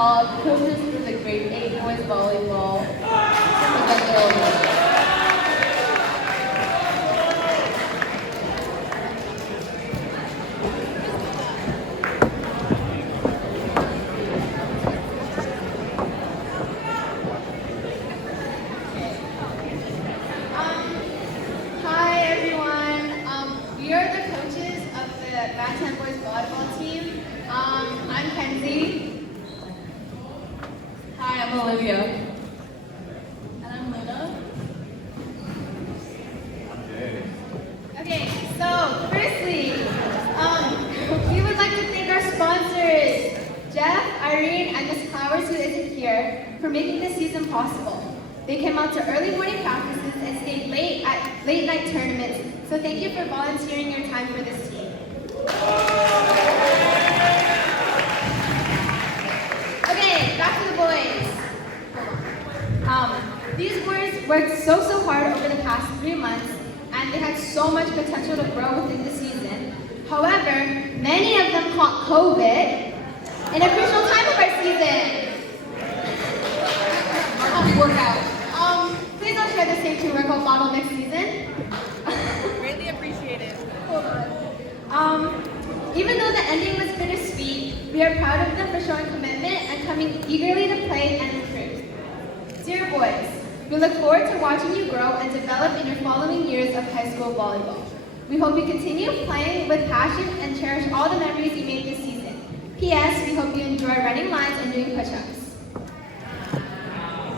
call up coaches for the grade 8 boys volleyball to present their awards. Hi everyone. We are the coaches of the Banquet boys volleyball team. I'm Kenzie. Hi, I'm Olivia. And I'm Luna. Okay, so firstly, we would like to thank our sponsors, Jeff, Irene, and Miss Flowers, who isn't here, for making this season possible. They came out to early morning practices and stayed late at late night tournaments. So thank you for volunteering your time for this team. Okay, back to the boys. These boys worked so hard over the past 3 months, and they had so much potential to grow within the season. However, many of them caught COVID in a crucial time of our season. Workout. Please don't share the same workout model next season. Greatly appreciated. Even though the ending was bittersweet, we are proud of them for showing commitment and coming eagerly to play and improve. Dear boys, we look forward to watching you grow and develop in your following years of high school volleyball. We hope you continue playing with passion and cherish all the memories you made this season. P.S. We hope you enjoy running lines and doing push-ups.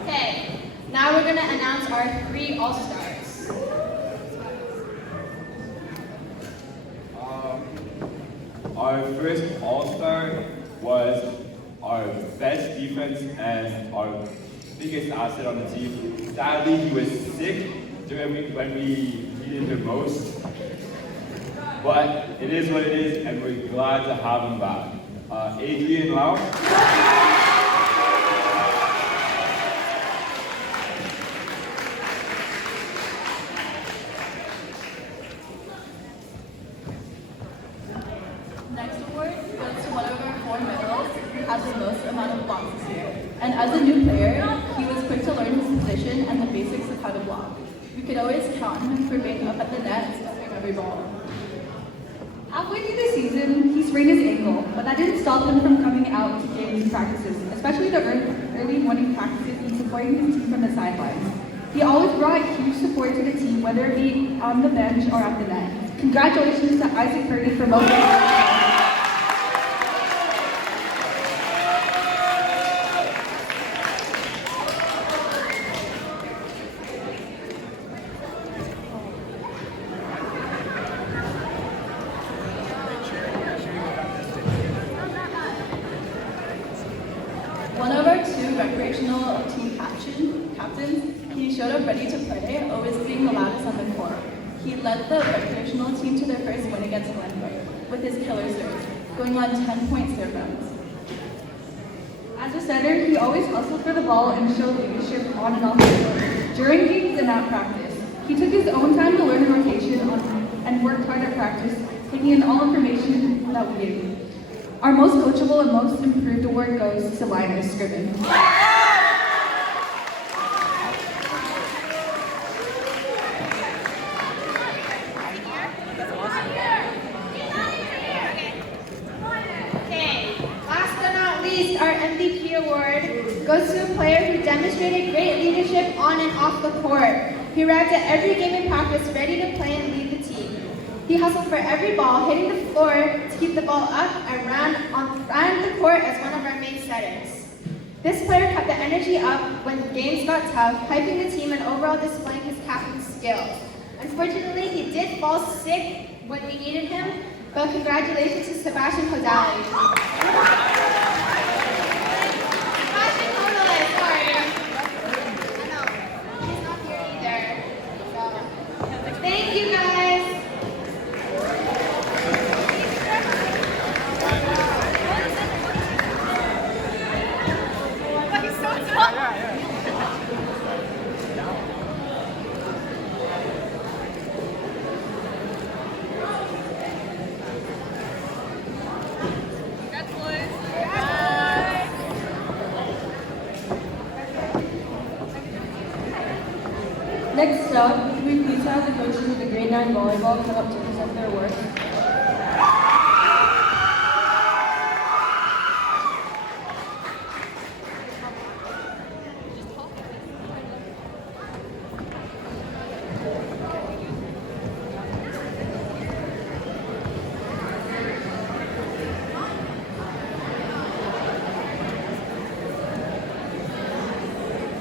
Okay, now we're going to announce our 3 All-Stars. Our first All-Star was our best defense and our biggest asset on the team. Sadly, he was sick when we needed him most. But it is what it is, and we're glad to have him back. Adrian Lau. Next award goes to one of our 4 medalists who has the most amount of blocks this year. And as a new player, he was quick to learn his position and the basics of how to block. We could always count on him for being up at the net, stuffing every ball. Halfway through the season, he sprained his ankle, but that didn't stop him from coming out to games and practices, especially the early morning practices and supporting his team from the sidelines. He always brought huge support to the team, whether it be on the bench or at the net. Congratulations to Isaac Purdy for motivating. One of our 2 recreational team captains, he showed up ready to play, always being the loudest on the court. He led the recreational team to their first win against Banquet with his killer serves, going on 10-point serve runs. As a setter, he always hustled for the ball and showed leadership on and off the court. During games and at practice, he took his own time to learn the rotation and worked hard at practice, taking in all information that we gave him. Our most coachable and most improved award goes to Linus Scriven. Okay, last but not least, our MVP award goes to a player who demonstrated great leadership on and off the court. He arrived at every game in practice ready to play and lead the team. He hustled for every ball, hitting the floor to keep the ball up and ran the court as one of our main setters. This player kept the energy up when games got tough, hyping the team and overall displaying his captain's skills. Unfortunately, he did fall sick when we needed him, but congratulations to Sebastian Kodali. Sebastian Kodali, sorry. I know, he's not here either. So, thank you guys. Congrats, boys. Next up, can we please have the coaches of the grade 9 volleyball come up to present their work?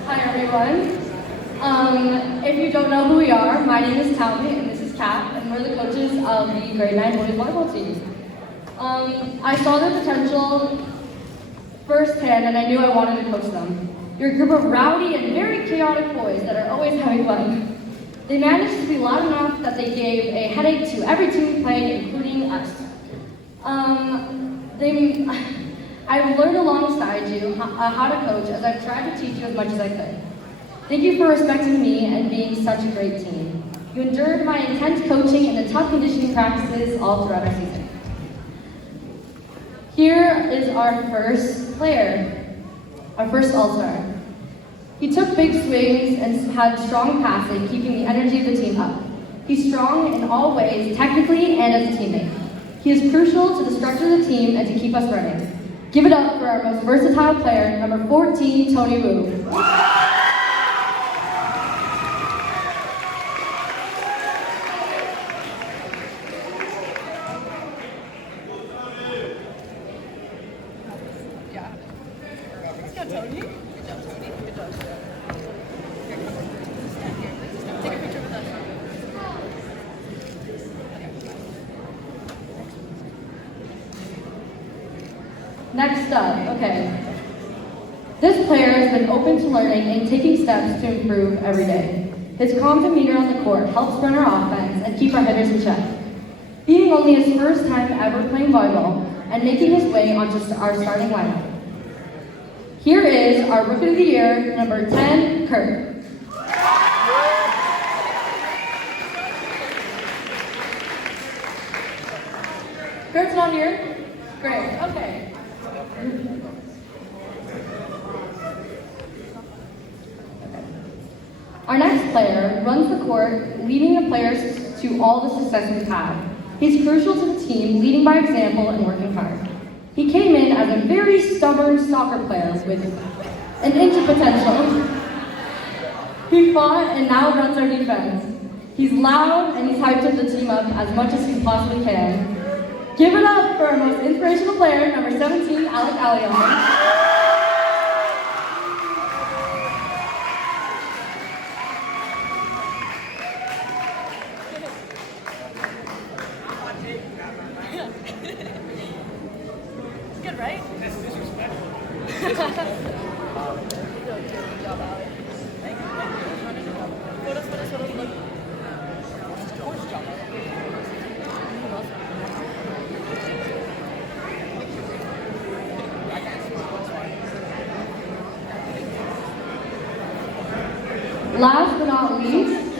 Hi everyone. If you don't know who we are, my name is Talmy and this is Kat, and we're the coaches of the grade 9 boys volleyball team. I saw their potential firsthand and I knew I wanted to coach them. You're a group of rowdy and very chaotic boys that are always having fun. They managed to be loud enough that they gave a headache to every team we played, including us. I've learned alongside you how to coach as I've tried to teach you as much as I could. Thank you for respecting me and being such a great team. You endured my intense coaching and the tough conditioning practices all throughout our season. Here is our first player, our first All-Star. He took big swings and had strong passing, keeping the energy of the team up. He's strong in all ways, technically and as a teammate. He is crucial to the structure of the team and to keep us running. Give it up for our most versatile player, number 14, Tony Wu. Next up, okay. This player has been open to learning and taking steps to improve every day. His calm demeanor on the court helps run our offense and keep our hitters in check. Being only his first time ever playing volleyball and making his way onto our starting lineup. Here is our Rookie of the Year, number 10, Kurt. Kurt's not here? Great, okay. Our next player runs the court, leading the players to all the success we've had. He's crucial to the team, leading by example and working hard. He came in as a very stubborn soccer player with an inch of potential. He fought and now runs our defense. He's loud and he's hyped up the team up as much as he possibly can. Give it up for our most inspirational player, number 17, Alec Allion. Good, right? That's disrespectful. Last but not least,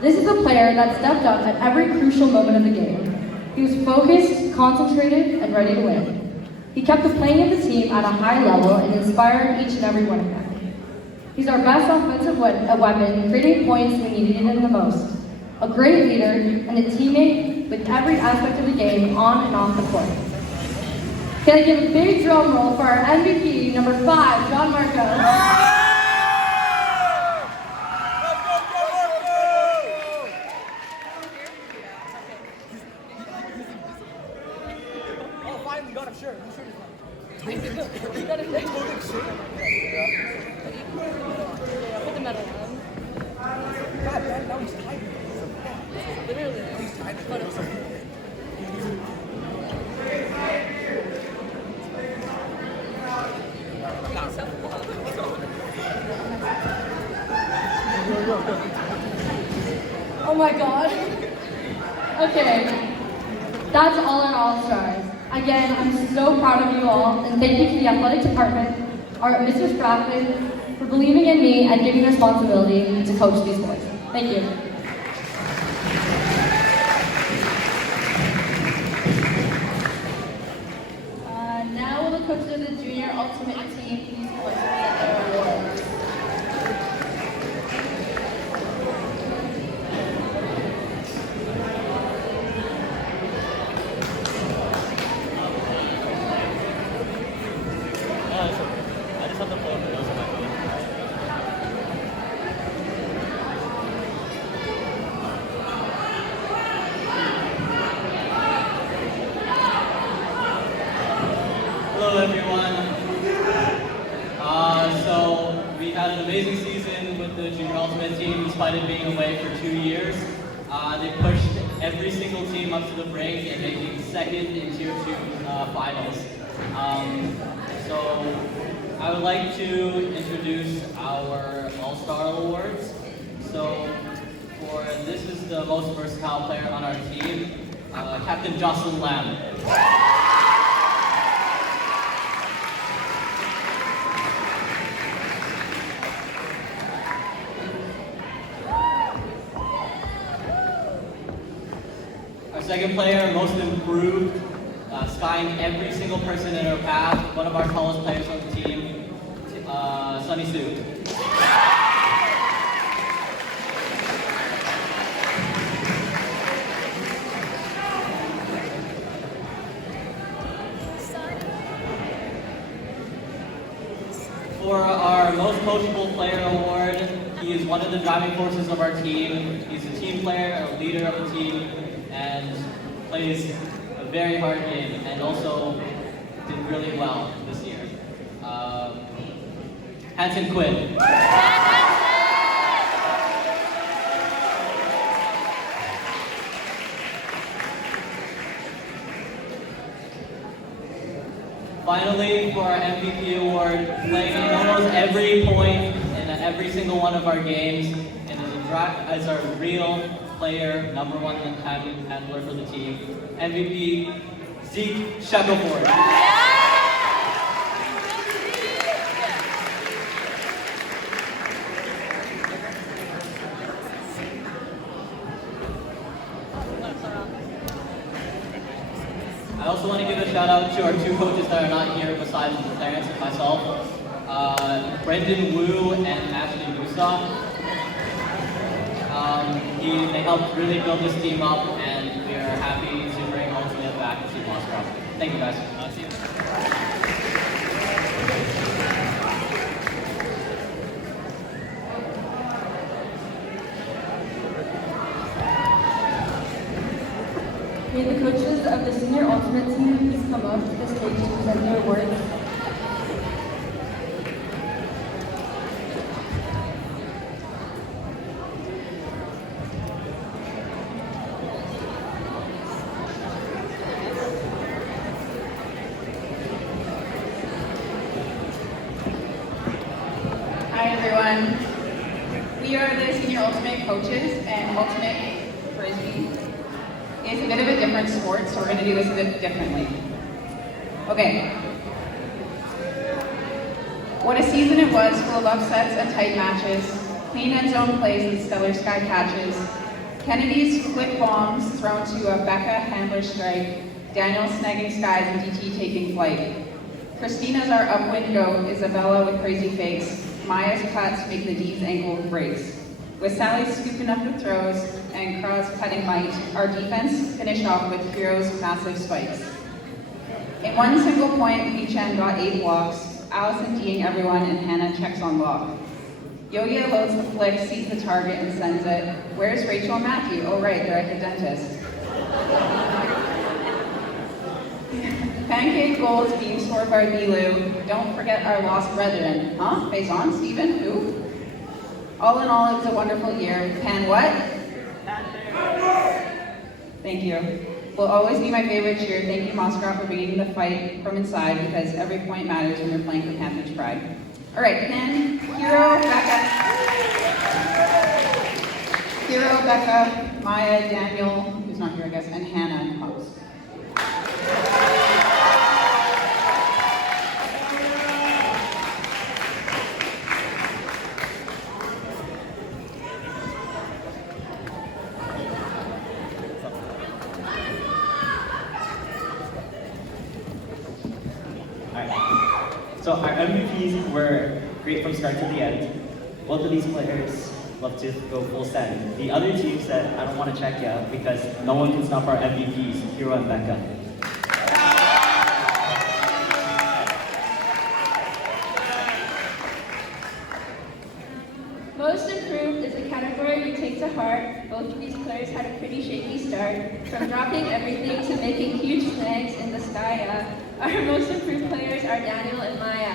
this is a player that stepped up at every crucial moment of the game. He was focused, concentrated, and ready to win. He kept the playing of the team at a high level and inspired each and every one of them. He's our best offensive weapon, creating points when we needed him the most. A great leader and a teammate with every aspect of the game on and off the court. Can I give a big drum roll for our MVP, number 5, John Marco. Oh my God. Okay, that's all our All-Stars. Again, I'm so proud of you all, and thank you to the athletic department, our Mr. Spraffman, for believing in me and giving me responsibility to coach these boys. Thank you. Now will the coaches of the Junior Ultimate Team please present their awards. everyone. So we had an amazing season with the Junior Ultimate team despite it being away for 2 years. They pushed every single team up to the brink and making second in Tier 2 finals. So I would like to introduce our All-Star Awards. So this is the most versatile player on our team, Captain Jocelyn Lamb. Our second player, most improved, skying every single person in her path, one of our tallest players on the team, Sunny Sue. For our most coachable player award, he is one of the driving forces of our team. He's a team player, a leader of the team, and plays a very hard game, and also did really well this year. Hanson Quinn. Finally, for our MVP award, playing in almost every point in every single one of our games, and as our real player, #1 handler for the team, MVP Zeke Shackelford. I also want to give a shout out to our 2 coaches that are not here besides Clarence and myself, Brendan Wu and Ashley Musa. They helped really build this team up, and we are happy to bring Ultimate back to Moscrop. Thank you, guys. May the coaches of the Senior Ultimate team please come up to the stage to present their awards. Hi everyone. We are the Senior Ultimate coaches, and Ultimate Frisbee is a bit of a different sport, so we're going to do this a bit differently. Okay. What a season it was, full of upsets and tight matches, clean end zone plays and stellar sky catches, Kennedy's flip bombs thrown to a Becca handler strike, Daniel snagging skies and DT taking flight. Christina's our upwind goat, Isabella with crazy fakes, Maya's cuts make the D's ankle breaks. With Sally scooping up the throws and Kraz cutting might, our defense finished off with Hero's massive spikes. In one single point, Lee-Chan got 8 blocks, Allison D'ing everyone, and Hannah checks on block. Yo-Yo loads the flick, sees the target, and sends it. Where's Rachel and Matthew? Oh right, they're at the dentist. Pancake goals being scored by Bilu. Don't forget our lost brethren. Huh? Faison? Steven? Who? All in all, it was a wonderful year. Pan what? Thank you. Will always be my favorite cheer. Thank you, Moscrop, for bringing the fight from inside, because every point matters when you're playing for Panthers pride. All right, Pan, Hero, Becca, Maya, Daniel, who's not here, I guess, and Hannah and Hobbs. So our MVPs were great from start to the end. Both of these players love to go full send. The other team said, I don't want to check you because no one can stop our MVPs, Hero and Becca. Most improved is a category we take to heart. Both of these players had a pretty shaky start, from dropping everything to making huge snags in the sky. Our most improved players are Daniel and Maya.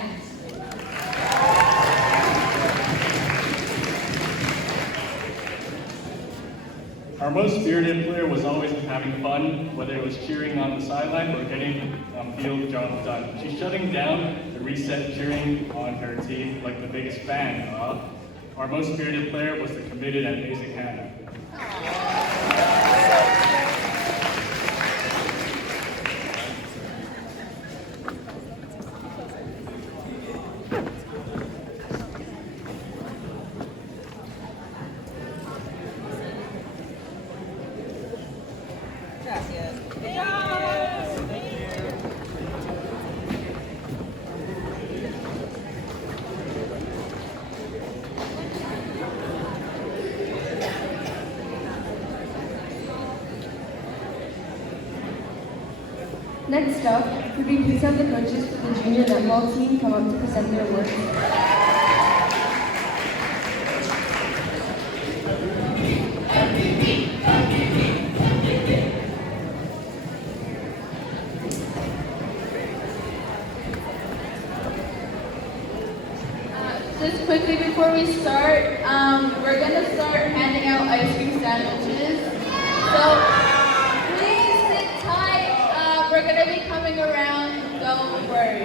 Our most spirited player was always having fun, whether it was cheering on the sideline or getting field jobs done. She's shutting down the reset cheering on her team like the biggest fan. Our most spirited player was the committed and basic Hannah. Next up, could we please have the coaches for the junior netball team come up to present their work? Just quickly before we start, we're going to start handing out ice cream sandwiches. So please sit tight. We're going to be coming around. Don't worry.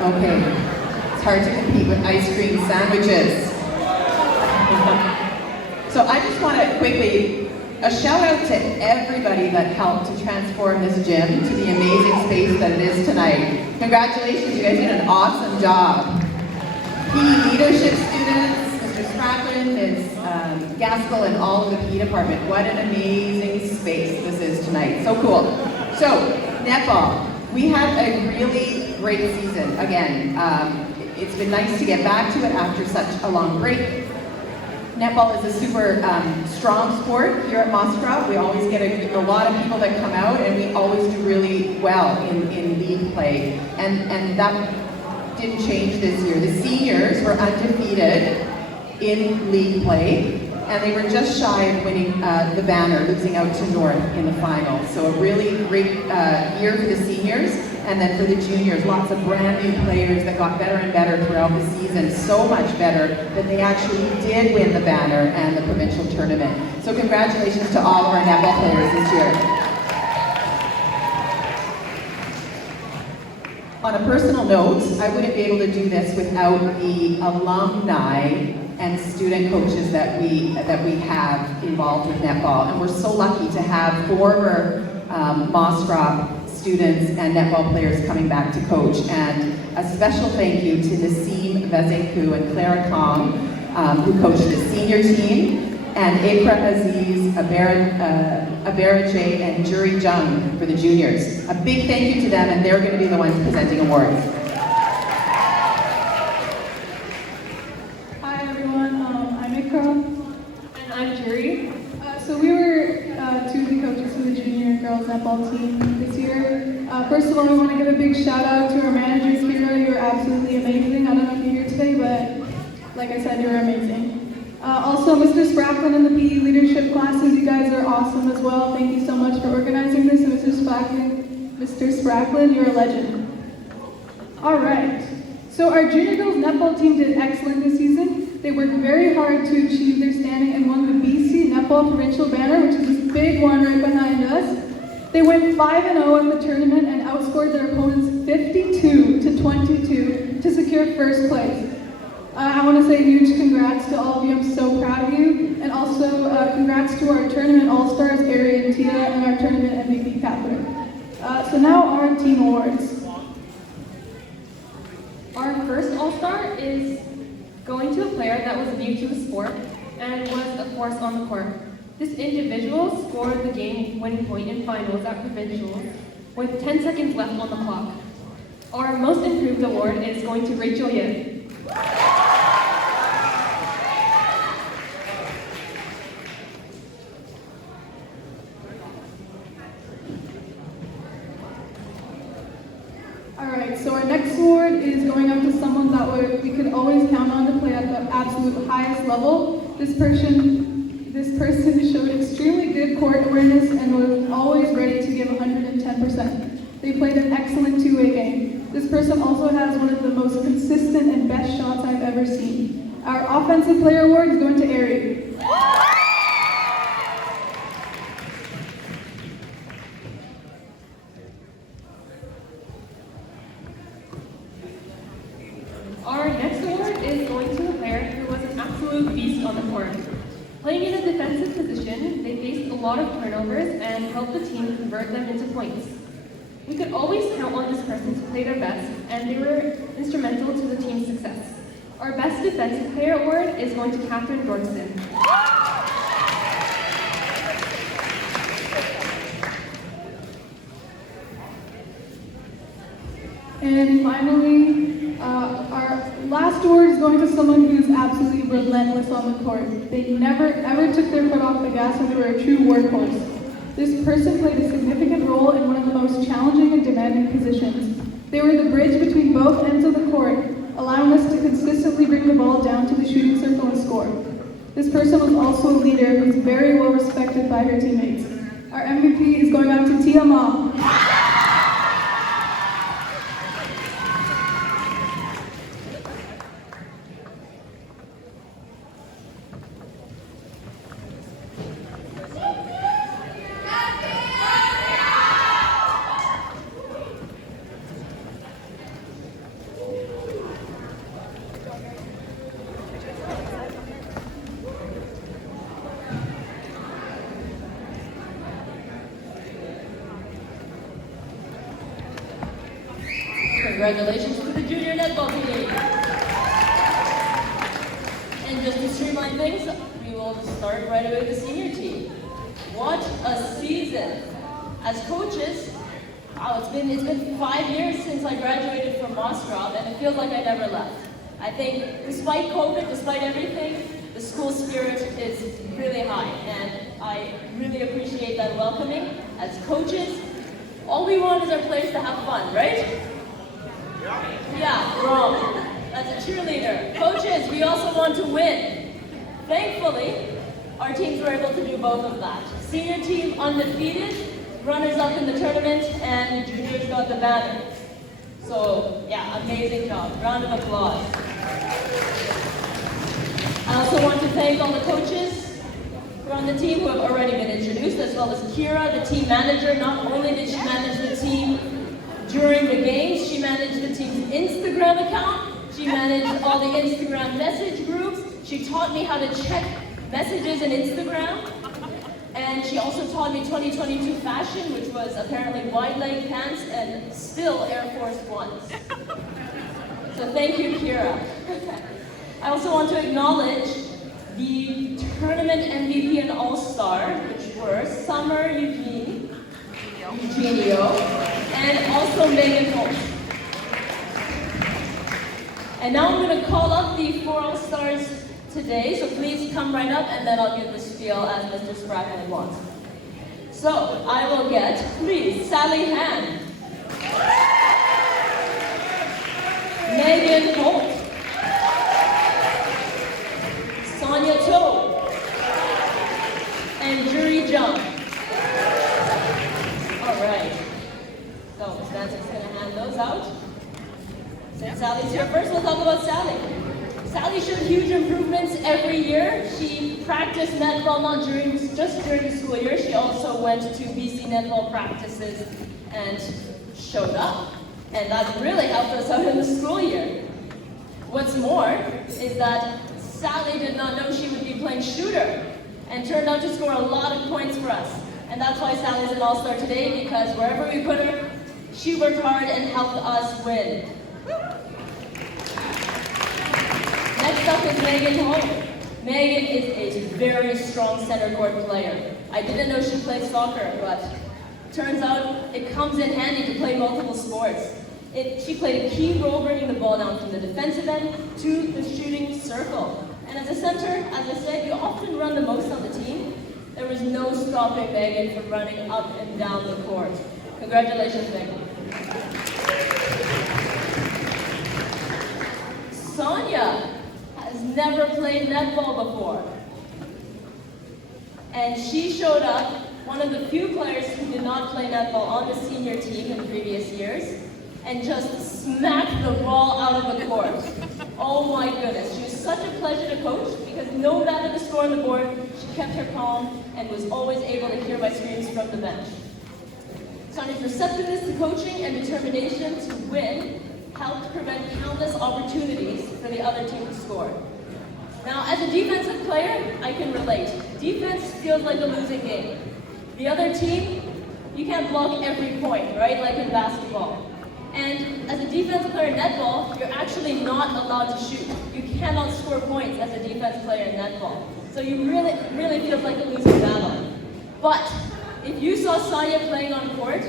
Okay, it's hard to compete with ice cream sandwiches. So I just want to quickly, a shout out to everybody that helped to transform this gym to the amazing space that it is tonight. Congratulations, you guys did an awesome job. PE leadership students, Mr. Spratlin, Ms. Gaskell, and all of the PE department. What an amazing space this is tonight. So cool. So, netball. We had a really great season. Again, it's been nice to get back to it after such a long break. Netball is a super strong sport here at Moscrop. We always get a lot of people that come out, and we always do really well in league play. And that didn't change this year. The seniors were undefeated in league play, and they were just shy of winning the banner, losing out to North in the final. So a really great year for the seniors, and then for the juniors, lots of brand new players that got better and better throughout the season, so much better that they actually did win the banner and the provincial tournament. So congratulations to all of our netball players this year. On a personal note, I wouldn't be able to do this without the alumni and student coaches that we have involved with netball. And we're so lucky to have former Moscrop students and netball players coming back to coach. And a special thank you to Nassim Vezinku and Clara Kong, who coached the senior team, and Ikra Aziz, Abarache, and Juri Jung for the juniors. A big thank you to them, and they're going to be the ones presenting awards. Hi everyone, I'm Ikra. And I'm Juri. So we were two of the coaches for the junior girls netball team this year. First of all, we want to give a big shout out to our managers, Kira. You were absolutely amazing. I don't know if you're here today, but like I said, you were amazing. Also, Mr. Spratlin and the PE leadership classes, you guys are awesome as well. Thank you so much for organizing this. And Mr. Spratlin, you're a legend. All right. So our junior girls netball team did excellent this season. They worked very hard to achieve their standing and won the BC Netball Provincial Banner, which is this big one right behind us. They went 5-0 at the tournament and outscored their opponents 52-22 to secure first place. I want to say huge congrats to all of you. I'm so proud of you. And also congrats to our tournament all-stars, Ari and Tia, and our tournament MVP, Catherine. So now our team awards. Our first all-star is going to a player that was new to the sport and was a force on the court. This individual scored the game-winning point in finals at provincials with 10 seconds left on the clock. Our most improved award is going to Rachel Yip. All right, so our next award is going up to someone that we could always count on to play at the absolute level. This person showed extremely good court awareness and was always ready to give 110%. They played an excellent two-way game. This person also has one of the most consistent and best shots I've ever seen. Our Offensive Player Award is going to Ari. Our next award is going to a player who was an absolute beast on the court. Playing in a defensive position, they faced a lot of turnovers and helped the team convert them into points. We could always count on this person to play their best, and they were instrumental to the team's success. Our Best Defensive Player Award is going to Catherine Dorkson. And finally, our last award is going to someone who's absolutely relentless on the court. They never ever took their foot off the gas and they were a true workhorse. This person played a significant role in one of the most challenging and demanding positions. They were the bridge between both ends of the court, allowing us to consistently bring the ball down to the shooting circle and score. This person was also a leader who's very well respected by her teammates. Our MVP is going out to Tia Ma. Congratulations to the junior netball team. And just to streamline things, we will start right away with the senior team. What a season! As coaches, wow, it's been 5 years since I graduated from Moscrop, and it feels like I never left. I think despite COVID, despite everything, the school spirit is really high, and I really appreciate that welcoming. As coaches, all we want is our players to have fun, right? Yeah, wrong. That's a cheerleader. Coaches, we also want to win. Thankfully, our teams were able to do both of that. Senior team undefeated, runners-up in the tournament, and juniors got the banner. So, yeah, amazing job. Round of applause. I also want to thank all the coaches who are on the team who have already been introduced, as well as Kira, the team manager. Not only did she manage the team during the games, she managed the team's Instagram account. She managed all the Instagram message groups. She taught me how to check messages in Instagram. And she also taught me 2022 fashion, which was apparently wide leg pants and still Air Force Ones. So thank you, Kira. I also want to acknowledge the tournament MVP and All-Star, which were Summer Eugenio, and also Megan Holt. And now I'm going to call up the 4 All-Stars today, so please come right up and then I'll give the spiel as Mr. Sprackle wants. So, I will get, please, Sally Han, Megan Holt, Sonia To, and Juri Jung. Alright, so Ms. Nancy's going to hand those out. Since Sally's here first, we'll talk about Sally. Sally showed huge improvements every year. She practiced netball not just during the school year. She also went to BC netball practices and showed up. And that really helped us out in the school year. What's more is that Sally did not know she would be playing shooter and turned out to score a lot of points for us. And that's why Sally's an all-star today, because wherever we put her, she worked hard and helped us win. Next up is Megan Holt. Megan is a very strong center court player. I didn't know she played soccer, but turns out it comes in handy to play multiple sports. She played a key role bringing the ball down from the defensive end to the shooting circle. And as a center, as I said, you often run the most on the team. There was no stopping Megan from running up and down the court. Congratulations, Megan. Sonia has never played netball before. And she showed up, one of the few players who did not play netball on the senior team in previous years, and just smacked the ball out of the court. Oh my goodness, she was such a pleasure to coach because no matter the score on the board, she kept her calm and was always able to hear my screams from the bench. Sonya's receptiveness to coaching and determination to win helped prevent countless opportunities for the other team to score. Now, as a defensive player, I can relate. Defense feels like a losing game. The other team, you can't block every point, right? Like in basketball. And as a defense player in netball, you're actually not allowed to shoot. You cannot score points as a defense player in netball. So you really feels like a losing battle. But if you saw Sonya playing on court,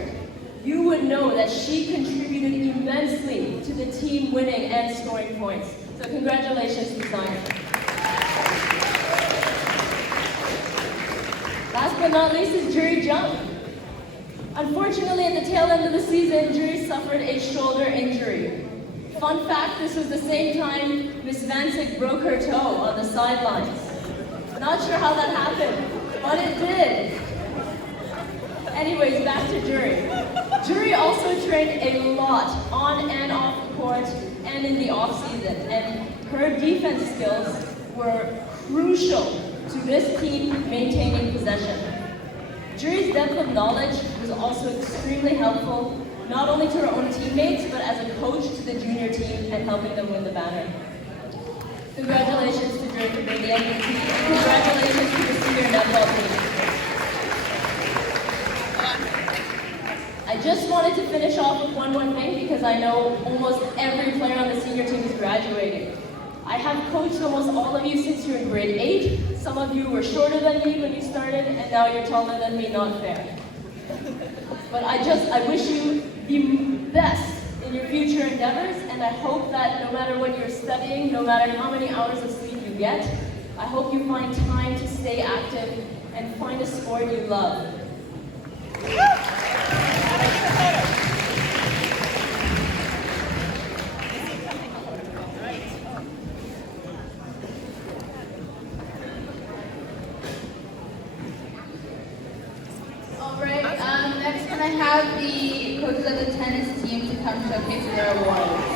you would know that she contributed immensely to the team winning and scoring points. So congratulations to Sonya. Last but not least is Jury Jump. Unfortunately, at the tail end of the season, Jury suffered a shoulder injury. Fun fact, this was the same time Miss Vancic broke her toe on the sidelines. Not sure how that happened, but it did. Anyways, back to Jury. Jury also trained a lot on and off the court and in the off-season, and her defense skills were crucial to this team maintaining possession. Jury's depth of knowledge was also extremely helpful, not only to her own teammates, but as a coach to the junior team and helping them win the banner. Congratulations to Jury for being the MVP, and congratulations to the senior netball team. I just wanted to finish off with one more thing because I know almost every player on the senior team is graduating. I have coached almost all of you since you were in grade 8. Some of you were shorter than me when you started, and now you're taller than me, not fair. But I wish you the best in your future endeavors, and I hope that no matter what you're studying, no matter how many hours of sleep you get, I hope you find time to stay active and find a sport you love. Next, can I have the coaches of the tennis team to come showcase their awards?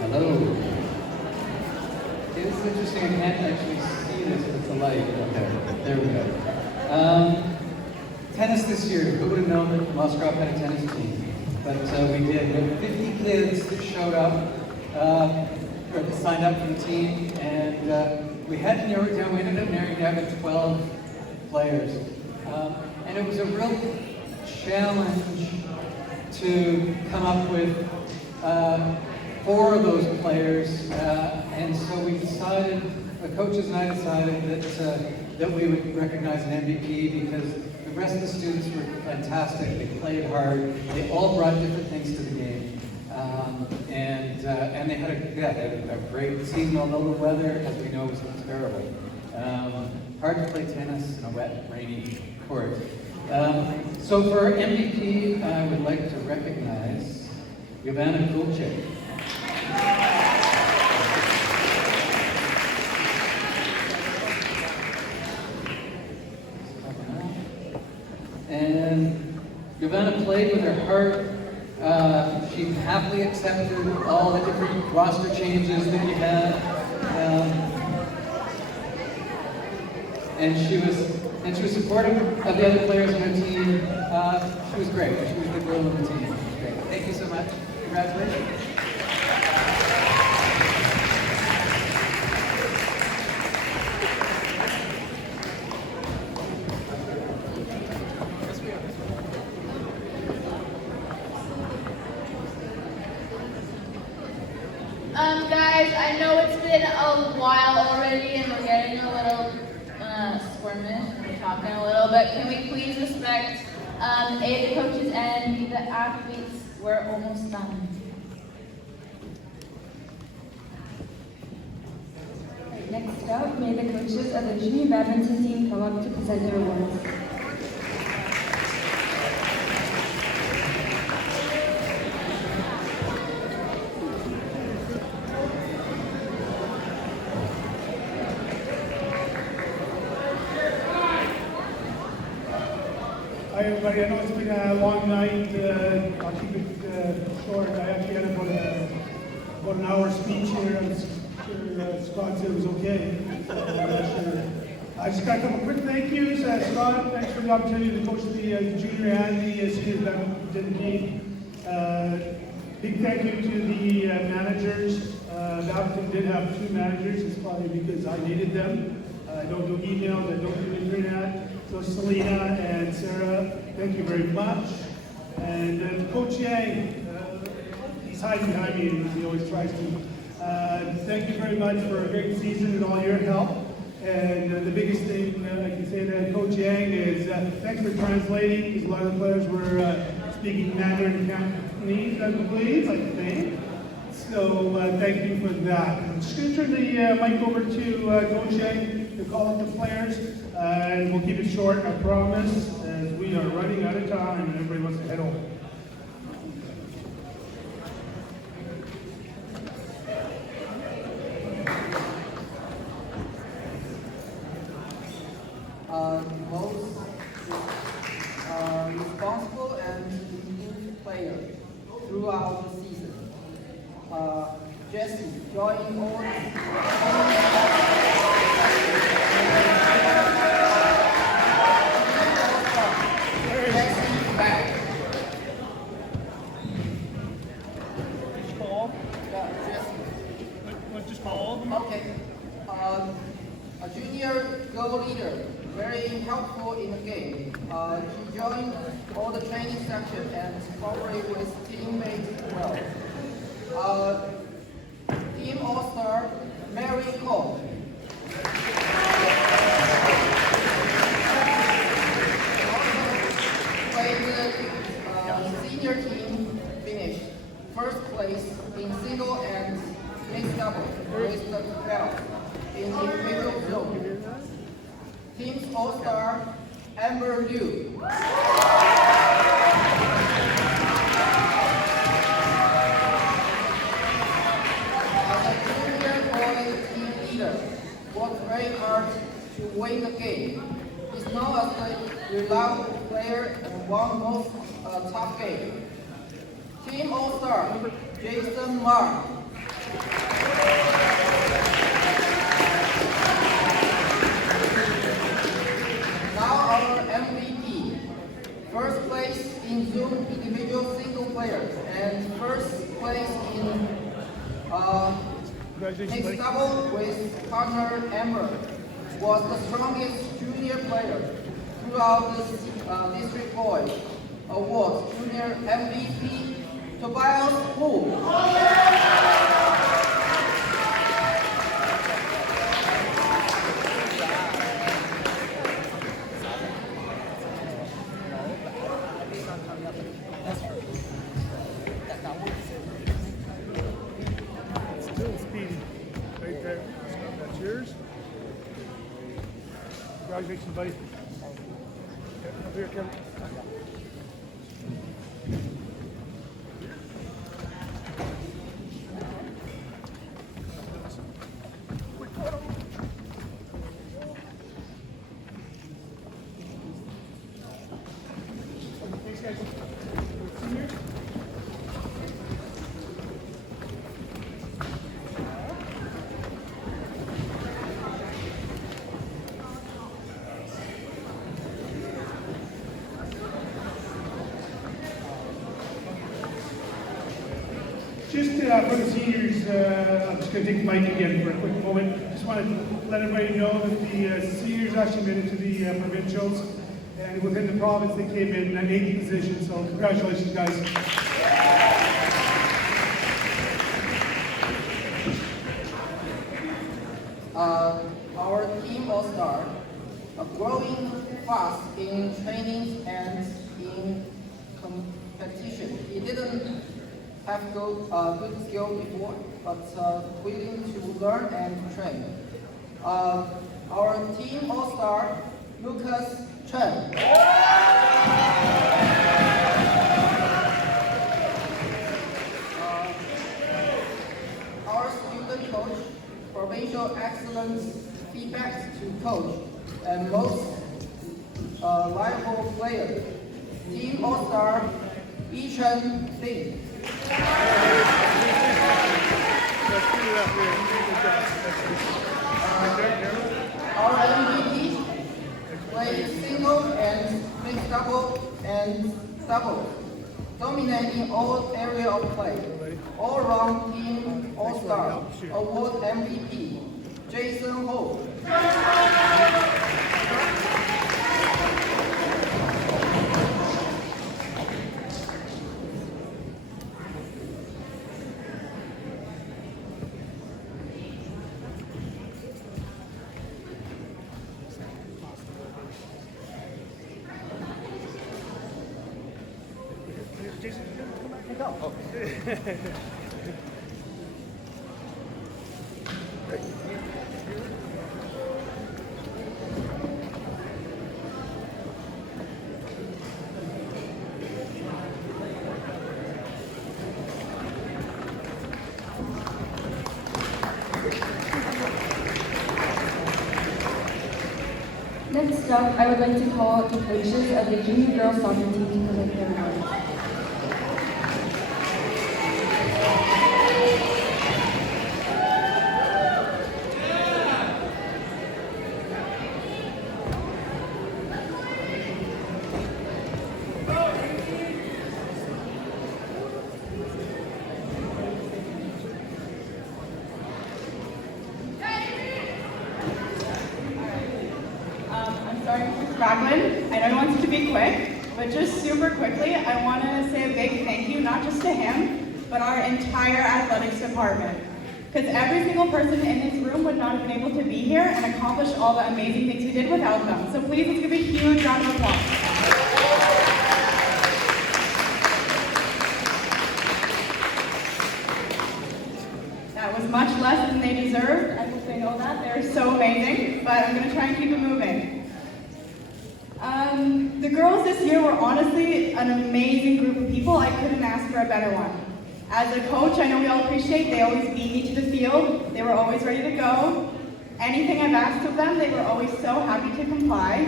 Hello. It's interesting, I can't actually see this, but it's a light. Okay, there we go. Tennis this year, who would have known that Moscrop had a tennis team? But we did. We had 50 kids that showed up, or that signed up for the team, and we had to narrow it down. We ended up narrowing it down to 12 players. And it was a real challenge to come up with 4 of those players, and so we decided, the coaches and I decided that we would recognize an MVP because the rest of the students were fantastic. They played hard. They all brought different things to the game, and they had a great season. Although the weather, as we know, was terrible. Hard to play tennis in a wet, rainy court. So for our MVP, I would like to recognize Ivana Kulchik. And Giovanna played with her heart. She happily accepted all the different roster changes that you had. And she was supportive of the other players on her team. She was great. She was a good girl on the team. She was great. Thank you so much. Congratulations. Guys, I know it's been a while already and we're getting a little squirmish. We're talking a little bit. Can we please respect A, the coaches, and B, the athletes were almost done. Right, next up, may the coaches of the junior badminton team come up to present their awards. Hi everybody, I know it's been a long night. I'll keep it short. I actually had about an hour speech here. I'm sure Scott said it was okay. I'm not sure. I just got a couple quick thank yous. Scott, thanks for the opportunity to coach the junior and the senior badminton team. Big thank you to the managers. Badminton did have 2 managers. It's probably because I needed them. I don't do emails, I don't do internet. So Selena and Sarah, thank you very much. And Coach Yang, he's hiding behind me and he always tries to. Thank you very much for a great season and all your help. And the biggest thing I can say to Coach Yang is thanks for translating, because a lot of the players were speaking Mandarin and Cantonese, I believe, I think. So thank you for that. I'm just going to turn the mic over to Coach Yang to call up the players, and we'll keep it short, I promise, as we are running out of time and everybody wants to head home. Most responsible and leading player throughout the season. Jesse, join all Jesse back. Paul? Yeah, Jesse. Let's just call them. Okay. A junior goal leader, very helpful in the game. She joined all the training section and cooperated with teammates well. Team All-Star, Mary Cole. Played the senior team, finished first place in single and mixed double with the belt in individual zone. Team's All-Star, Amber Liu. As a junior boy team leader, worked very hard to win the game. He's known as a reliable player and won most tough game. Team All-Star, Jason Mark. Now our MVP. First place in Zoom individual single players and first place in mixed double with partner Amber. Was the strongest junior player throughout the District Boys Awards. Junior MVP Tobias Wu. Still speedy. Right there. That's yours. Congratulations, buddy. Up here, Kevin. Thanks, guys. Seniors. Just for the seniors, I'm just going to take the mic again for a quick moment. Just want to let everybody know that the seniors actually made it to the provincials, and within the province they came in 8th position, so congratulations guys. Our team All-Star, growing fast in training and in have good skill before, but willing to learn and train. Our team all-star, Lucas Chen. Our student coach, provincial excellence feedback to coach, and most liable player, team all-star, Yichen Lin. Our MVP plays single and mixed double and double, dominate in all areas of play. All-round team all-star, award MVP, Jason Ho. Next up, I would like to call the coaches of the junior girls soccer team to present their remarks. Raglan. I know he wants it to be quick, but just super quickly, I want to say a big thank you, not just to him, but our entire athletics department. Because every single person in this room would not have been able to be here and accomplish all the amazing things we did without them. So please, let's give a huge round of applause. That was much less than they deserved. I hope they know that. They're so amazing, but I'm going to try and keep it moving. The girls this year were honestly an amazing group of people. I couldn't ask for a better one. As a coach, I know we all appreciate they always beat me to the field. They were always ready to go. Anything I've asked of them, they were always so happy to comply.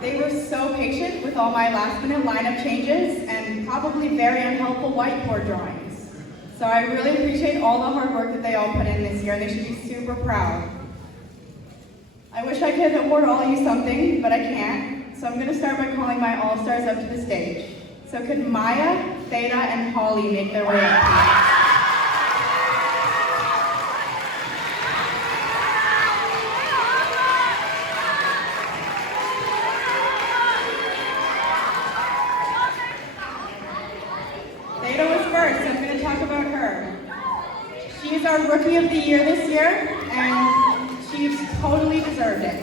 They were so patient with all my last-minute lineup changes and probably very unhelpful whiteboard drawings. So I really appreciate all the hard work that they all put in this year. They should be super proud. I wish I could award all of you something, but I can't. So I'm going to start by calling my all-stars up to the stage. So could Maya, Theta, and Holly make their way up? Theta was first, so I'm going to talk about her. She is our Rookie of the Year this year, and she's totally deserved it.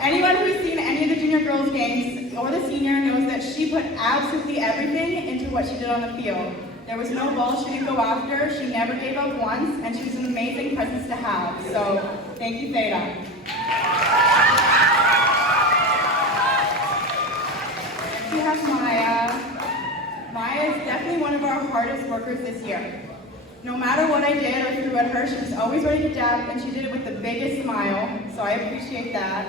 Anyone who's seen any of the junior girls games or the senior knows that she put absolutely everything into what she did on the field. There was no ball she didn't go after, she never gave up once, and she was an amazing presence to have. So, thank you, Theta. We have Maya. Maya is definitely one of our hardest workers this year. No matter what I did or threw at her, she was always ready to adapt, and she did it with the biggest smile, so I appreciate that.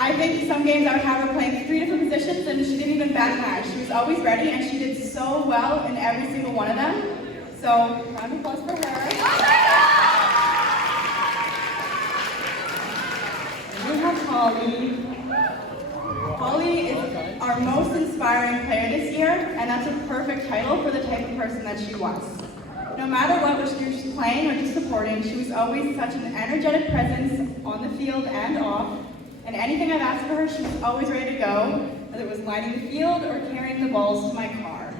I think some games I would have her playing 3 different positions, and she didn't even bat an eye. She was always ready, and she did so well in every single one of them. So, round of applause for her. We have Holly. Holly is our most inspiring player this year, and that's a perfect title for the type of person that she was. No matter what, whether she was playing or just supporting, she was always such an energetic presence on the field and off. And anything I've asked for her, she was always ready to go, whether it was lining the field or carrying the balls to my car.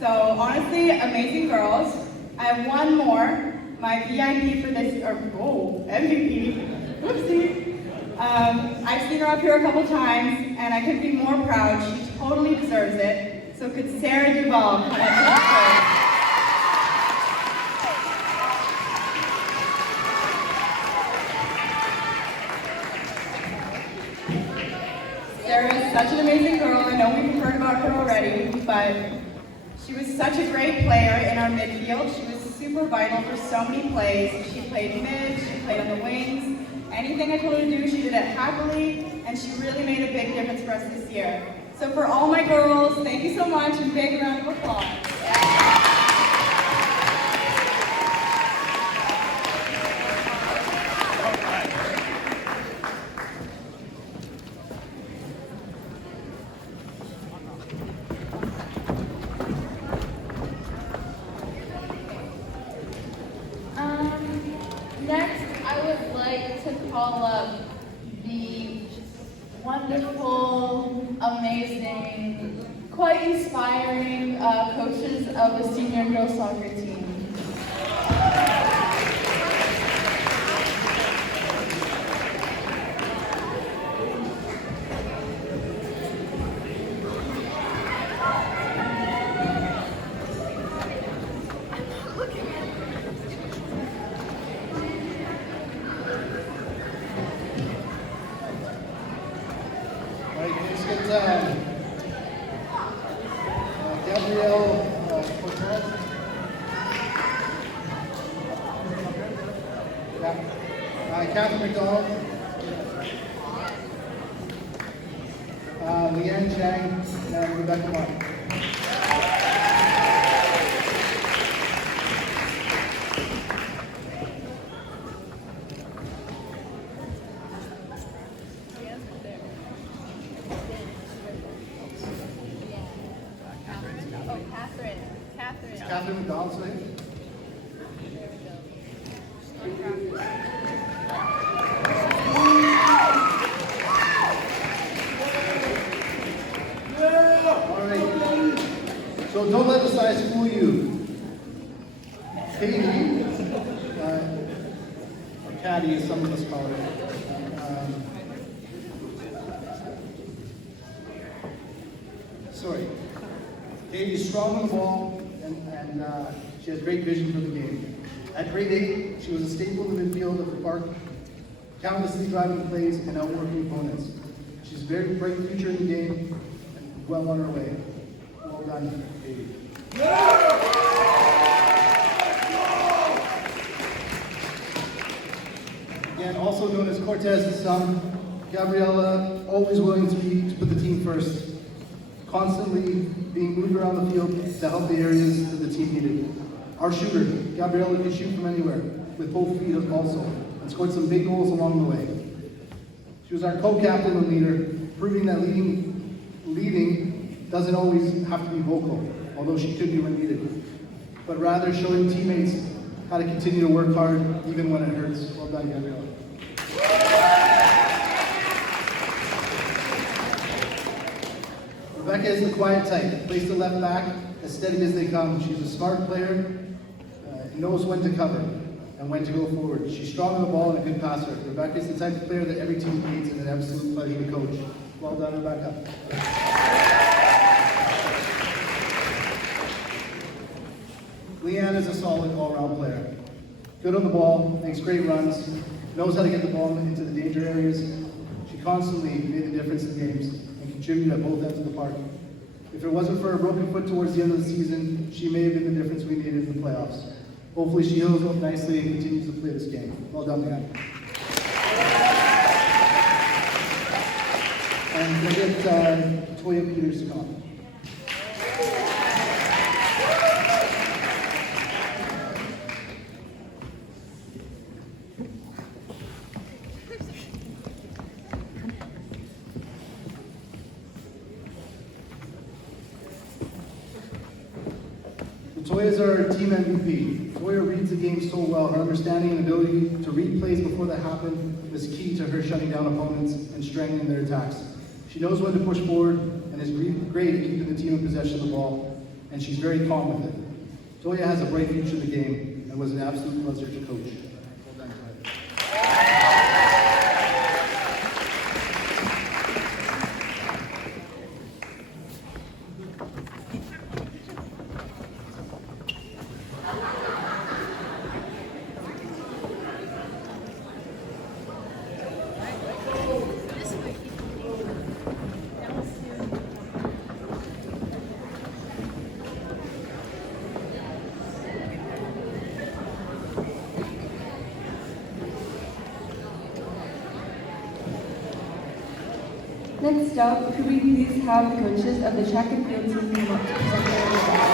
So honestly, amazing girls. I have one more, my VIP for this, MVP, oopsie. I've seen her up here a couple times, and I couldn't be more proud. She totally deserves it. So could Sarah Duvall come up to the stage? Sarah is such an amazing girl. I know we've heard about her already, but she was such a great player in our midfield. She was super vital for so many plays. She played mid, she played on the wings. Anything I told her to do, she did it happily, and she really made a big difference for us this year. So for all my girls, thank you so much, and big round of applause. Next, I would like to call up the wonderful, amazing, quite inspiring coaches of the senior girls soccer team. Catherine McDonald, Leanne Chang, and Rebecca Martin. Is Catherine McDonald's name? So don't let the size fool you. Katie, or Caddy as some of us call her. Katie's strong on the ball, and she has great vision for the game. At grade 8, she was a staple in the midfield of the park, countlessly driving plays and outworking opponents. She's a very bright future in the game, and well on her way. Well done, Katie. Again, also known as Cortez's son, Gabriella, always willing to put the team first, constantly being moved around the field to help the areas that the team needed. Our shooter, Gabriella, could shoot from anywhere, with both feet also, and scored some big goals along the way. She was our co-captain and leader, proving that leading doesn't always have to be vocal, although she could be when needed, but rather showing teammates how to continue to work hard even when it hurts. Well done, Gabriella. Rebecca is the quiet type, plays the left back, as steady as they come. She's a smart player, knows when to cover and when to go forward. She's strong on the ball and a good passer. Rebecca is the type of player that every team needs and an absolute pleasure to coach. Well done, Rebecca. Leanne is a solid all-around player. Good on the ball, makes great runs, knows how to get the ball into the danger areas. She constantly made the difference in games and contributed at both ends of the park. If it wasn't for her broken foot towards the end of the season, she may have been the difference we needed in the playoffs. Hopefully she heals up nicely and continues to play this game. Well done, Leanne. And we'll get Toya Peters to come. Toya is our team MVP. Toya reads the game so well. Her understanding and ability to read plays before they happen is key to her shutting down opponents and strangling their attacks. She knows when to push forward and is great at keeping the team in possession of the ball, and she's very calm with it. Toya has a bright future in the game and was an absolute pleasure to coach. Well done, Toya. Next up, could we please have the coaches of the track and field team come up to present their results?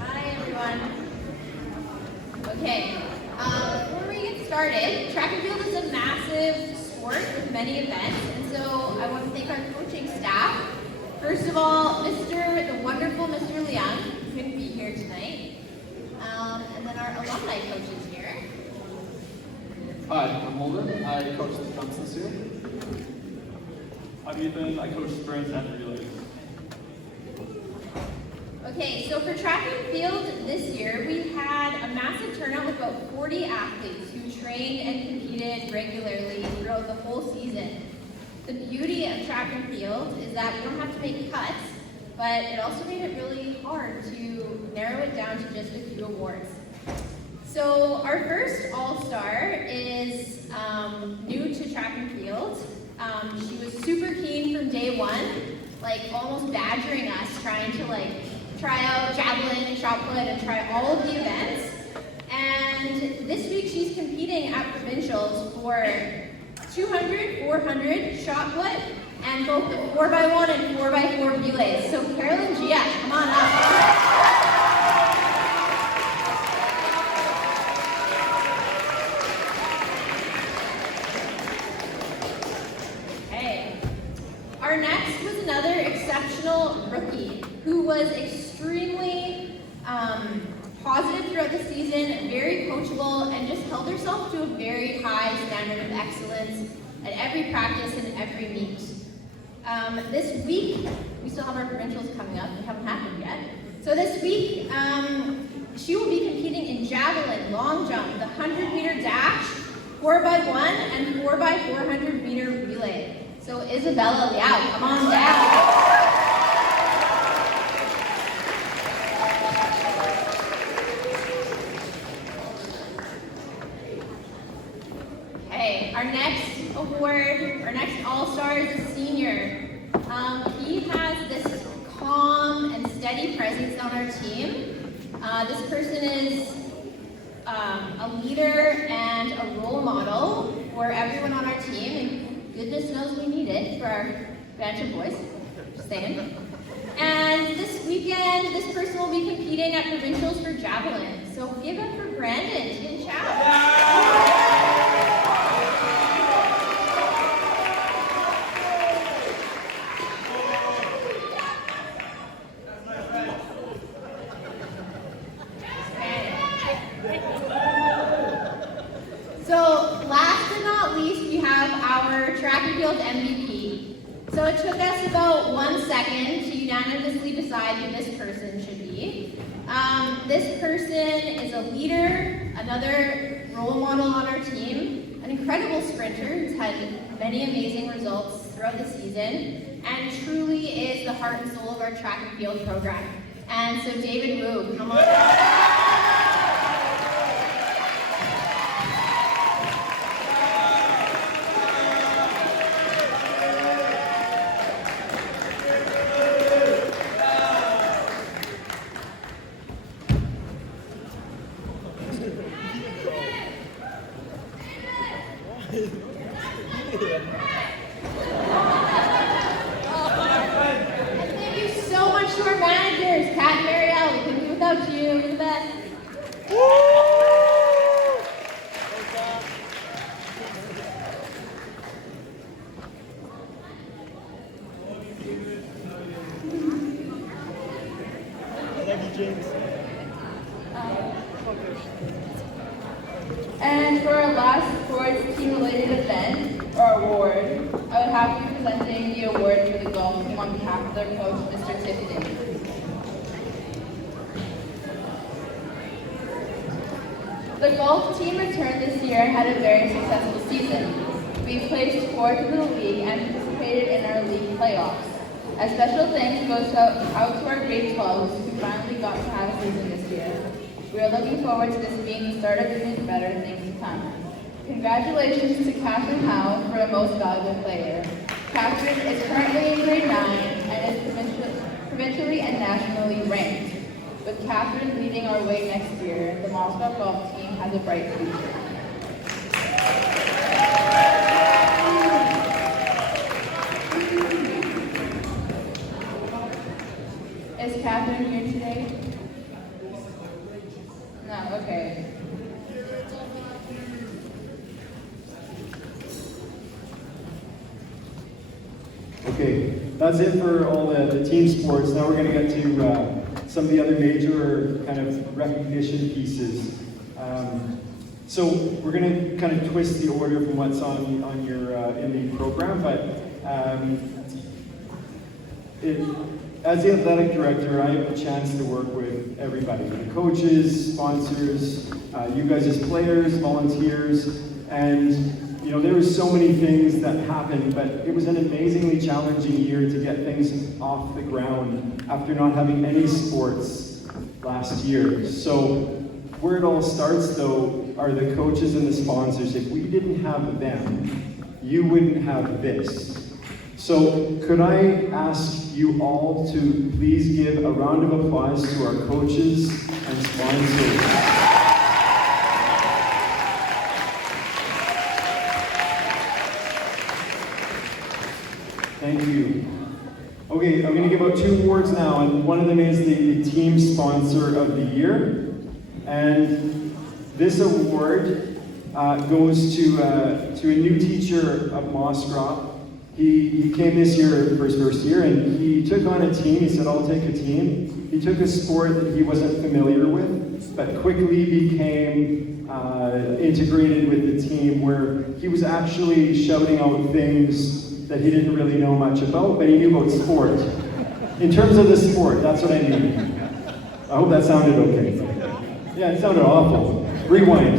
Hi, everyone. Okay, before we get started, track and field is a massive sport with many events, and so I want to thank our coaching staff. First of all, the wonderful Mr. Liang, who couldn't be here tonight, and then our alumni coaches here. Hi, I'm Holden. I coach the jumps this year. I'm Ethan. I coach sprints and relays. Okay, so for track and field this year, we had a massive turnout with about 40 athletes who trained and competed regularly throughout the whole season. The beauty of track and field is that we don't have to make cuts, but it also made it really hard to narrow it down to just a few awards. So our first all-star is new to track and field. She was super keen from day one, like almost badgering us, trying to try out javelin and shot put and try all of the events. And this week she's competing at provincials for 200, 400 shot put, and both the 4x1 and 4x4 relays. So Carolyn Gia, come on up. Our next was another exceptional rookie who was extremely positive throughout the season, very coachable, and just held herself to a very high standard of excellence at every practice and every meet. This week, we still have our provincials coming up, they haven't happened yet. So this week, she will be competing in javelin, long jump, the 100-meter dash, 4x1, and 4x400-meter relay. So Isabella Liao, come on down. Okay, our next award, our next all-star is a senior. He has this calm and steady presence on our team. This person is a leader and a role model for everyone on our team. And goodness knows we need it for our batch of boys, just saying. And this weekend, this person will be competing at provincials for javelin. So give it for Brandon to get chat. So last but not least, we have our track and field MVP. So it took us about 1 second to unanimously decide who this person should be. This person is a leader, another role model on our team, an incredible sprinter who's had many amazing results throughout the season, and truly is the heart and soul of our track and field program. And so David Wu, come on. Thank you so much to our managers, Kat and Marielle. We couldn't do without you. You're the best. And for our last sports team-related event, or award, I would have you presenting the award for the golf team on behalf of their coach, Mr. Tiffany. The golf team returned this year and had a very successful season. We placed fourth in the league and participated in our league playoffs. A special thanks goes out to our grade 12s who finally got to have a season this year. We are looking forward to this being the start of even better things to come. Congratulations to Catherine Howe for a most valuable player. Catherine is currently in grade 9 and is provincially and nationally ranked. With Catherine leading our way next year, the Moscrop golf team has a bright future. Is Catherine here today? No, okay. Okay, that's it for all the team sports. Now we're going to get to some of the other major kind of recognition pieces. So we're going to kind of twist the order from what's on your in the program, but as the athletic director, I have a chance to work with everybody, the coaches, sponsors, you guys as players, volunteers, and you know, there were so many things that happened, but it was an amazingly challenging year to get things off the ground after not having any sports last year. So where it all starts, though, are the coaches and the sponsors. If we didn't have them, you wouldn't have this. So could I ask you all to please give a round of applause to our coaches and sponsors. Thank you. Okay, I'm going to give out 2 awards now, and one of them is the Team Sponsor of the Year. And this award goes to a new teacher of Moscrop. He came this year for his first year, and he took on a team. He said, I'll take a team. He took a sport that he wasn't familiar with, but quickly became integrated with the team, where he was actually shouting out things that he didn't really know much about, but he knew about sport. In terms of the sport, that's what I mean. I hope that sounded okay. Yeah, it sounded awful. Rewind.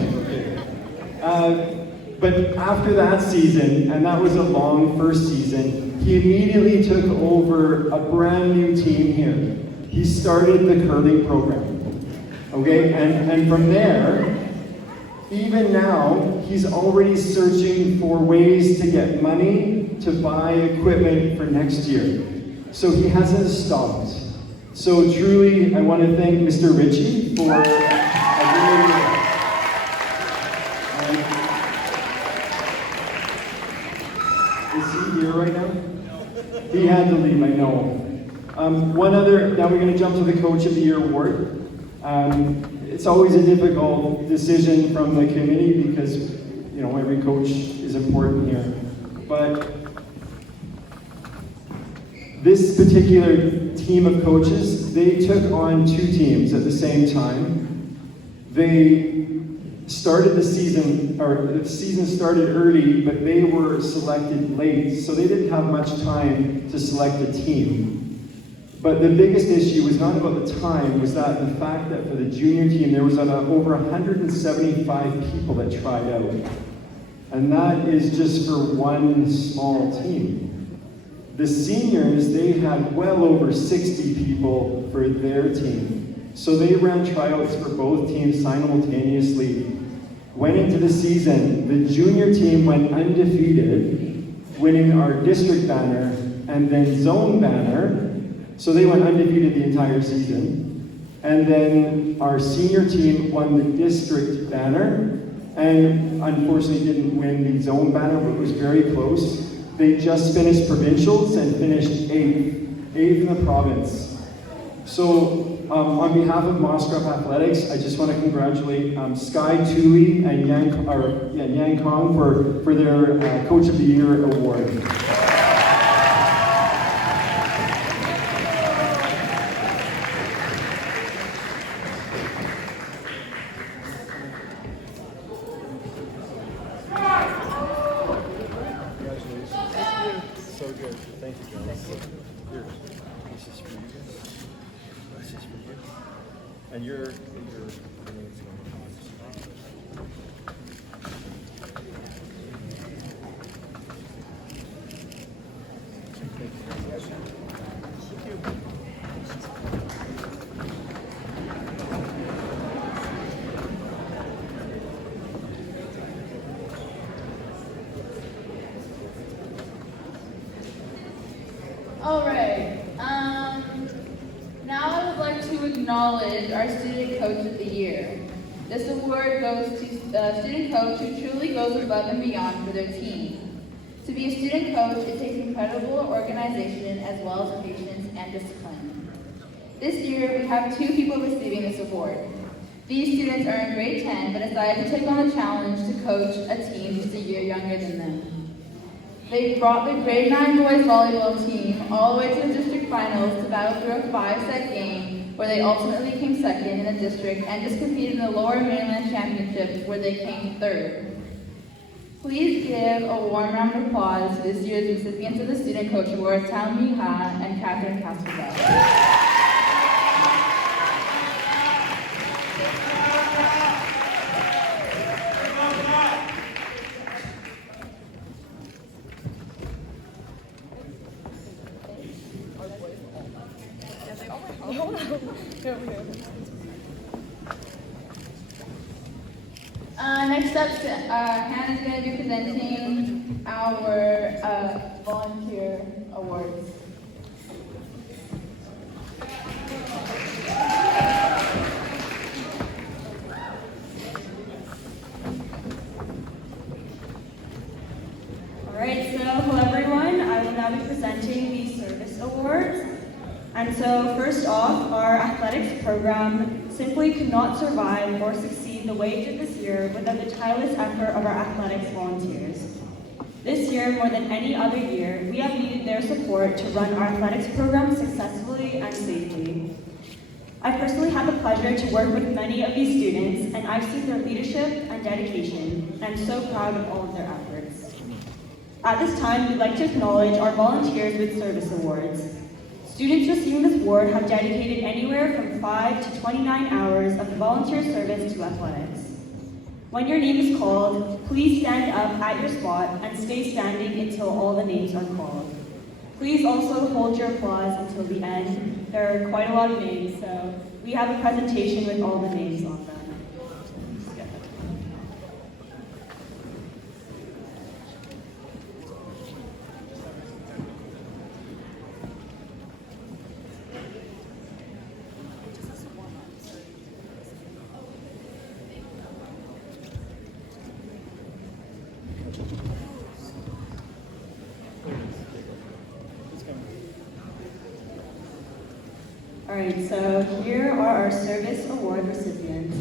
Okay. But after that season, and that was a long first season, he immediately took over a brand new team here. He started the curling program. Okay, and from there, even now, he's already searching for ways to get money to buy equipment for next year. So he hasn't stopped. So truly, I want to thank Mr. Ritchie for a really, is he here right now? He had to leave, I know. One other, now we're going to jump to the Coach of the Year award. It's always a difficult decision from the committee because, you know, every coach is important here. But this particular team of coaches, they took on 2 teams at the same time. They started the season, or the season started early, but they were selected late, so they didn't have much time to select a team. But the biggest issue was not about the time, was that the fact that for the junior team, there was over 175 people that tried out. And that is just for one small team. The seniors, they had well over 60 people for their team. So they ran tryouts for both teams simultaneously. Went into the season, the junior team went undefeated, winning our district banner and then zone banner. So they went undefeated the entire season. And then our senior team won the district banner and unfortunately didn't win the zone banner, but it was very close. They just finished provincials and finished 8th in the province. So on behalf of Moscrop Athletics, I just want to congratulate Sky Tuli and Yang Kong for their Coach of the Year award. And your acknowledge our Student Coach of the Year. This award goes to the student coach who truly goes above and beyond for their team. To be a student coach, it takes incredible organization as well as patience and discipline. This year, we have 2 people receiving this award. These students are in grade 10, but decided to take on the challenge to coach a team just a year younger than them. They brought the grade 9 boys volleyball team all the way to the district finals to battle through a 5-set game where they ultimately came second in the district and just competed in the Lower Mainland Championship where they came 3rd. Please give a warm round of applause to this year's recipients of the Student Coach Award, Tal Miha and Catherine Castelbell. Next up, Hannah's going to be presenting our volunteer awards. Alright, so hello everyone. I will now be presenting the service awards. And so first off, our athletics program simply could not survive or succeed the way it did this year without the tireless effort of our athletics volunteers. This year, more than any other year, we have needed their support to run our athletics program successfully and safely. I personally had the pleasure to work with many of these students, and I've seen their leadership and dedication, and I'm so proud of all of their efforts. At this time, we'd like to acknowledge our volunteers with service awards. Students receiving this award have dedicated anywhere from 5 to 29 hours of volunteer service to athletics. When your name is called, please stand up at your spot and stay standing until all the names are called. Please also hold your applause until the end. There are quite a lot of names, so we have a presentation with all the names on them. Alright, so here are our service award recipients.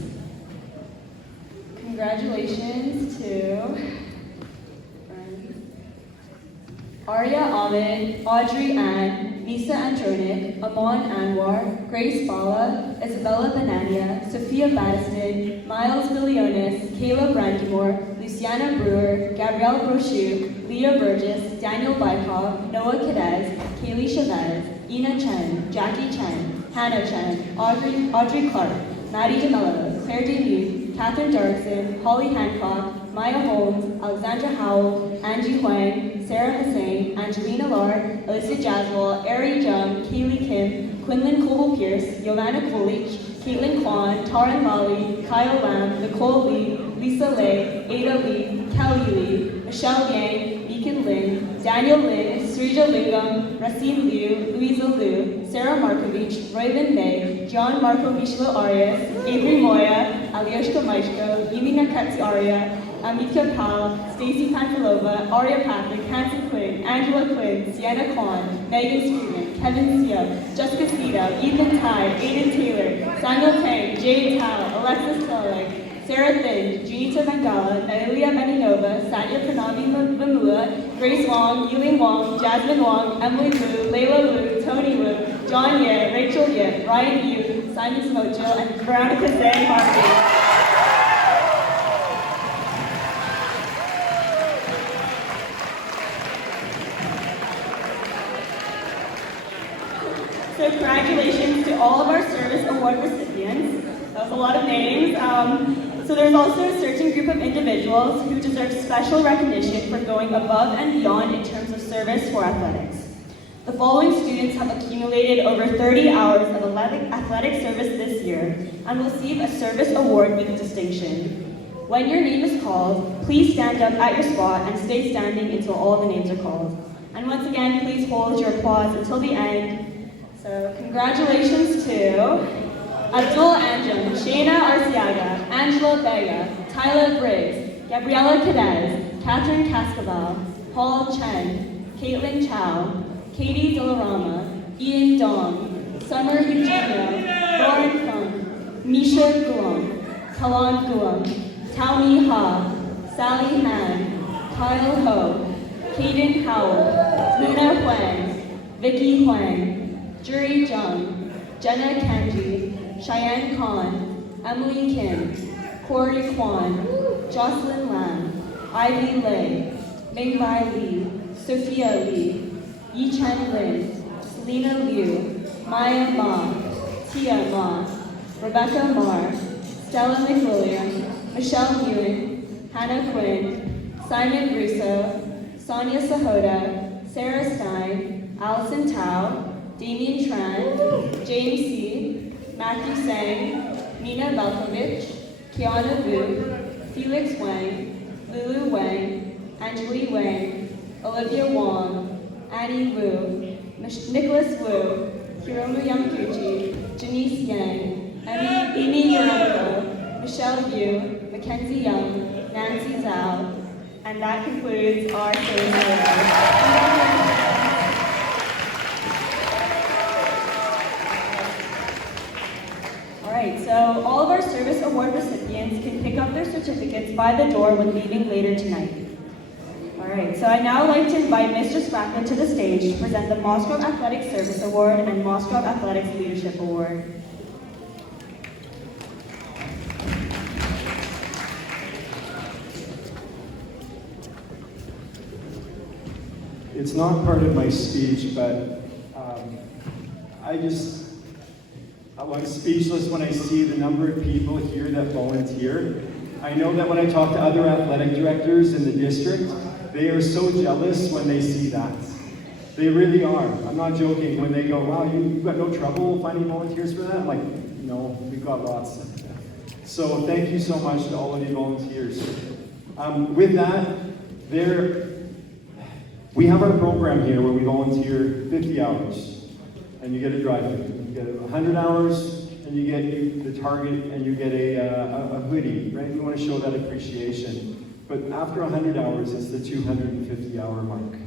Congratulations to Arya Ahmed, Audrey Ann, Nisa Andronik, Aman Anwar, Grace Bala, Isabella Banania, Sophia Battiston, Miles Billionis, Kayla Brandimore, Luciana Brewer, Gabrielle Brochu, Leah Burgess, Daniel Bykov, Noah Cadez, Kaylee Chavez, Ina Chen, Jackie Chen, Hannah Chen, Audrey Clark, Maddie DeMello, Claire DeLue, Catherine Derrickson, Holly Hancock, Maya Holmes, Alexandra Howell, Angie Huang, Sarah Hussain, Angelina Lard, Alyssa Jaswal, Ari Jung, Kaylee Kim, Quinlan Coble-Pierce, Yolanda Kolich, Caitlin Kwan, Taran Mali, Kyle Lam, Nicole Lee, Lisa Lay, Ada Lee, Kelly Lee, Michelle Yang, Beacon Lin, Daniel Lin, Srija Lingam, Racine Liu, Louisa Liu, Sarah Markovich, Royvin May, John Marco Mishlo Arias, Avery Moya, Alyoshka Maishko, Yumina Katsi Arya, Amitka Pal, Stacy Pantalova, Arya Patrick, Hanson Quinn, Angela Quinn, Sienna Kwan, Megan Streetman, Kevin Seo, Jessica Cito, Ethan Ty, Aiden Taylor, Samuel Tang, Jade Tao, Alexis Tolik, Sarah Thin, Junita Bengala, Naelia Beninova, Satya Pranami Vamula, Grace Wong, Yuling Wong, Jasmine Wong, Emily Wu, Layla Wu, Tony Wu, John Ye, Rachel Ye, Ryan Yu, Simon Smocho, and Veronica Zhang Markey. So congratulations to all of our service award recipients. That was a lot of names. So there's also a certain group of individuals who deserve special recognition for going above and beyond in terms of service for athletics. The following students have accumulated over 30 hours of athletic service this year and will receive a service award with distinction. When your name is called, please stand up at your spot and stay standing until all the names are called. And once again, please hold your applause until the end. So congratulations to Abdul Anjum, Shayna Arciaga, Angela Vega, Tyler Briggs, Gabriela Cadez, Catherine Cascabel, Paul Chen, Caitlin Chow, Katie Delarama, Ian Dong, Summer Eugenio, Lauren Fung, Misha Guam, Kalan Guam, Taomi Ha, Sally Han, Kyle Ho, Caden Howard, Luna Huang, Vicky Huang, Juri Jung, Jenna Kanji, Cheyenne Khan, Emily Kim, Corey Kwan, Jocelyn Lam, Ivy Lei, Mingbai Lee, Sophia Lee, Yichen Lin, Selena Liu, Maya Ma, Tia Ma, Rebecca Marr, Stella McWilliam, Michelle Ewan, Hannah Quinn, Simon Russo, Sonia Sahota, Sarah Stein, Allison Tao, Damien Tran, James C., Matthew Sang, Nina Velkovich, Kiana Vu, Felix Wang, Lulu Wang, Angeli Wang, Olivia Wong, Annie Wu, Nicholas Wu, Hiromu Yamaguchi, Janice Yang, Amy Yoranko, Michelle Yu, Mackenzie Young, Nancy Zhao, and that concludes our service award. All right, so all of our service award recipients can pick up their certificates by the door when leaving later tonight. All right, so I'd now like to invite Mr. Sprackman to the stage to present the Moscrop Athletics Service Award and Moscrop Athletics Leadership Award. It's not part of my speech, but I'm speechless when I see the number of people here that volunteer. I know that when I talk to other athletic directors in the district, they are so jealous when they see that. They really are. I'm not joking. When they go, wow, you've got no trouble finding volunteers for that? I'm like, no, we've got lots. So thank you so much to all of you volunteers. With that, we have our program here where we volunteer 50 hours, and you get a drive-through. You get 100 hours, and you get the target, and you get a hoodie, right? We want to show that appreciation. But after 100 hours, it's the 250-hour mark.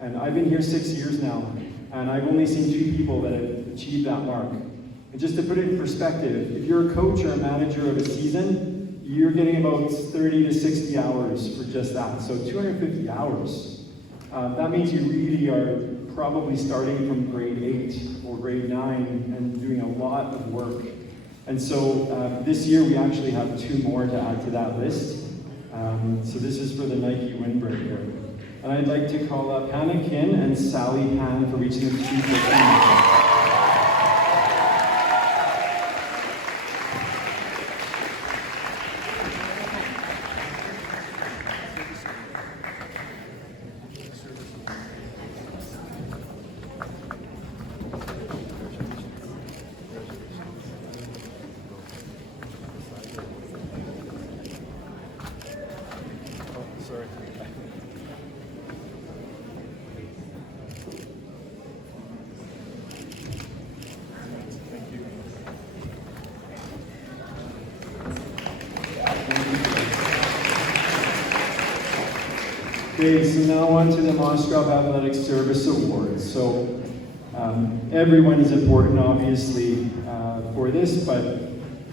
And I've been here 6 years now, and I've only seen 2 people that have achieved that mark. And just to put it in perspective, if you're a coach or a manager of a season, you're getting about 30 to 60 hours for just that. So 250 hours. That means you really are probably starting from grade 8 or grade 9 and doing a lot of work. And so this year we actually have 2 more to add to that list. So this is for the Nike windbreaker. And I'd like to call up Hannah Kin and Sally Han for reaching the chief. Okay, so now on to the Moscrop Athletic Service Awards. So everyone is important, obviously, for this, but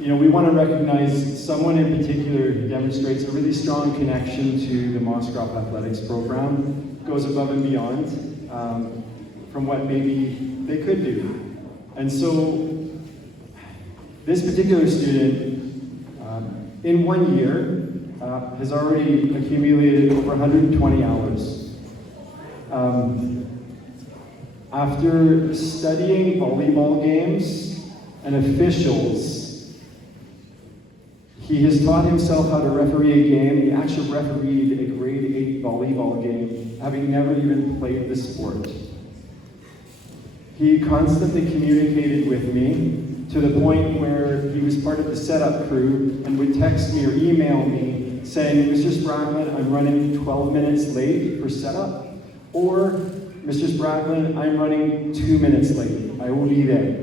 we want to recognize someone in particular who demonstrates a really strong connection to the Moscrop Athletics program, goes above and beyond from what maybe they could do. And so this particular student, in 1 year, has already accumulated over 120 hours. After studying volleyball games and officials, he has taught himself how to referee a game. He actually refereed a grade 8 volleyball game, having never even played the sport. He constantly communicated with me to the point where he was part of the setup crew and would text me or email me saying, Mr. Sprackman, I'm running 12 minutes late for setup, or Mr. Sprackman, I'm running 2 minutes late. I will be there.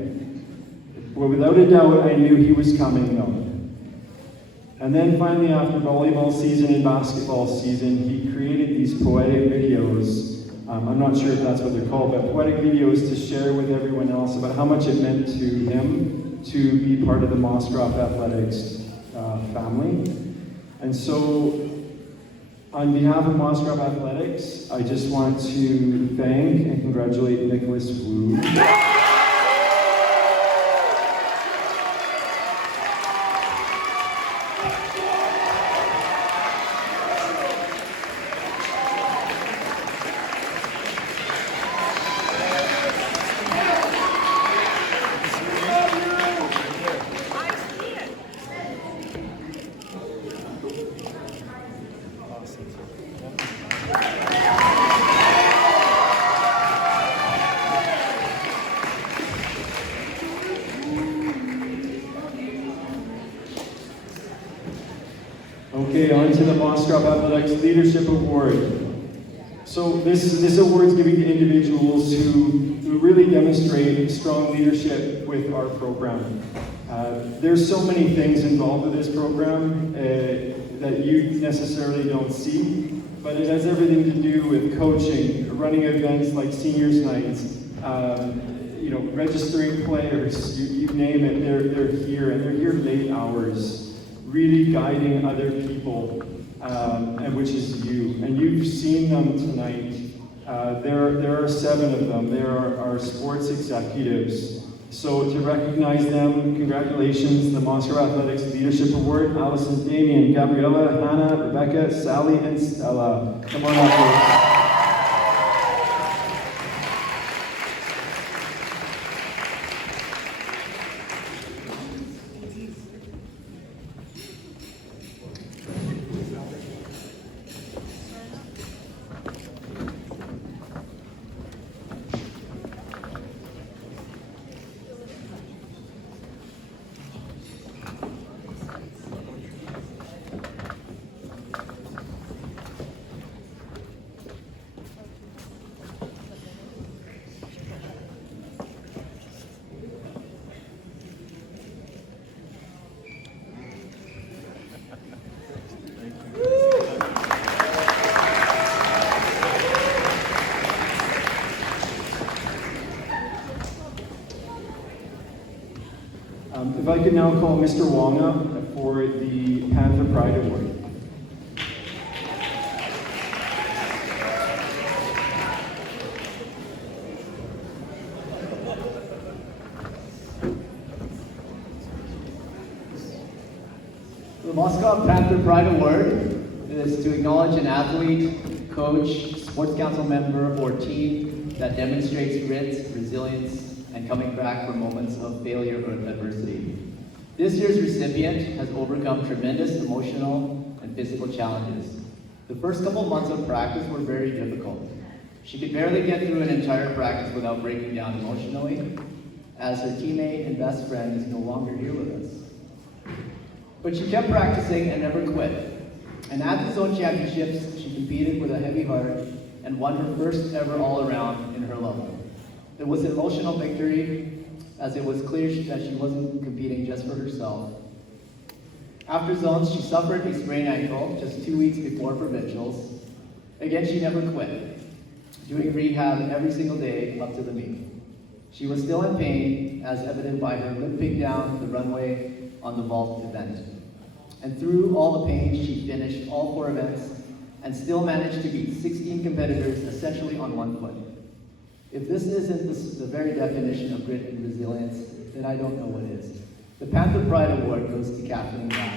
Well, without a doubt, I knew he was coming though. And then finally, after volleyball season and basketball season, he created these poetic videos. I'm not sure if that's what they're called, but poetic videos to share with everyone else about how much it meant to him to be part of the Moscrop Athletics family. And so, on behalf of Moscrop Athletics, I just want to thank and congratulate Nicholas Wu. Okay, on to the Moscrop Athletics Leadership Award. So this award is given to individuals who really demonstrate strong leadership with our program. There's so many things involved with this program that you necessarily don't see, but it has everything to do with coaching, running events like seniors nights, registering players, you name it, they're here, and they're here late hours, really guiding other people, and which is you. And you've seen them tonight. There are 7 of them. They are our sports executives. So to recognize them, congratulations, the Moscrop Athletics Leadership Award, Allison, Damien, Gabriella, Hannah, Rebecca, Sally, and Stella. Come on up, folks. If I could now call Mr. Wong up for the Panther Pride Award. The Moscrop Panther Pride Award is to acknowledge an athlete, coach, sports council member, or team that demonstrates grit, resilience, and coming back from moments of failure or adversity. This year's recipient has overcome tremendous emotional and physical challenges. The first couple months of practice were very difficult. She could barely get through an entire practice without breaking down emotionally, as her teammate and best friend is no longer here with us. But she kept practicing and never quit. And at the zone championships, she competed with a heavy heart and won her first ever all-around in her level. It was an emotional victory, as it was clear that she wasn't competing just for herself. After zones, she suffered a sprained ankle just 2 weeks before provincials. Again, she never quit, doing rehab every single day up to the meet. She was still in pain, as evident by her limping down the runway on the vault event. And through all the pain, she finished all 4 events and still managed to beat 16 competitors essentially on 1 foot. If this isn't the very definition of grit and resilience, then I don't know what is. The Panther Pride Award goes to Kathleen Brown.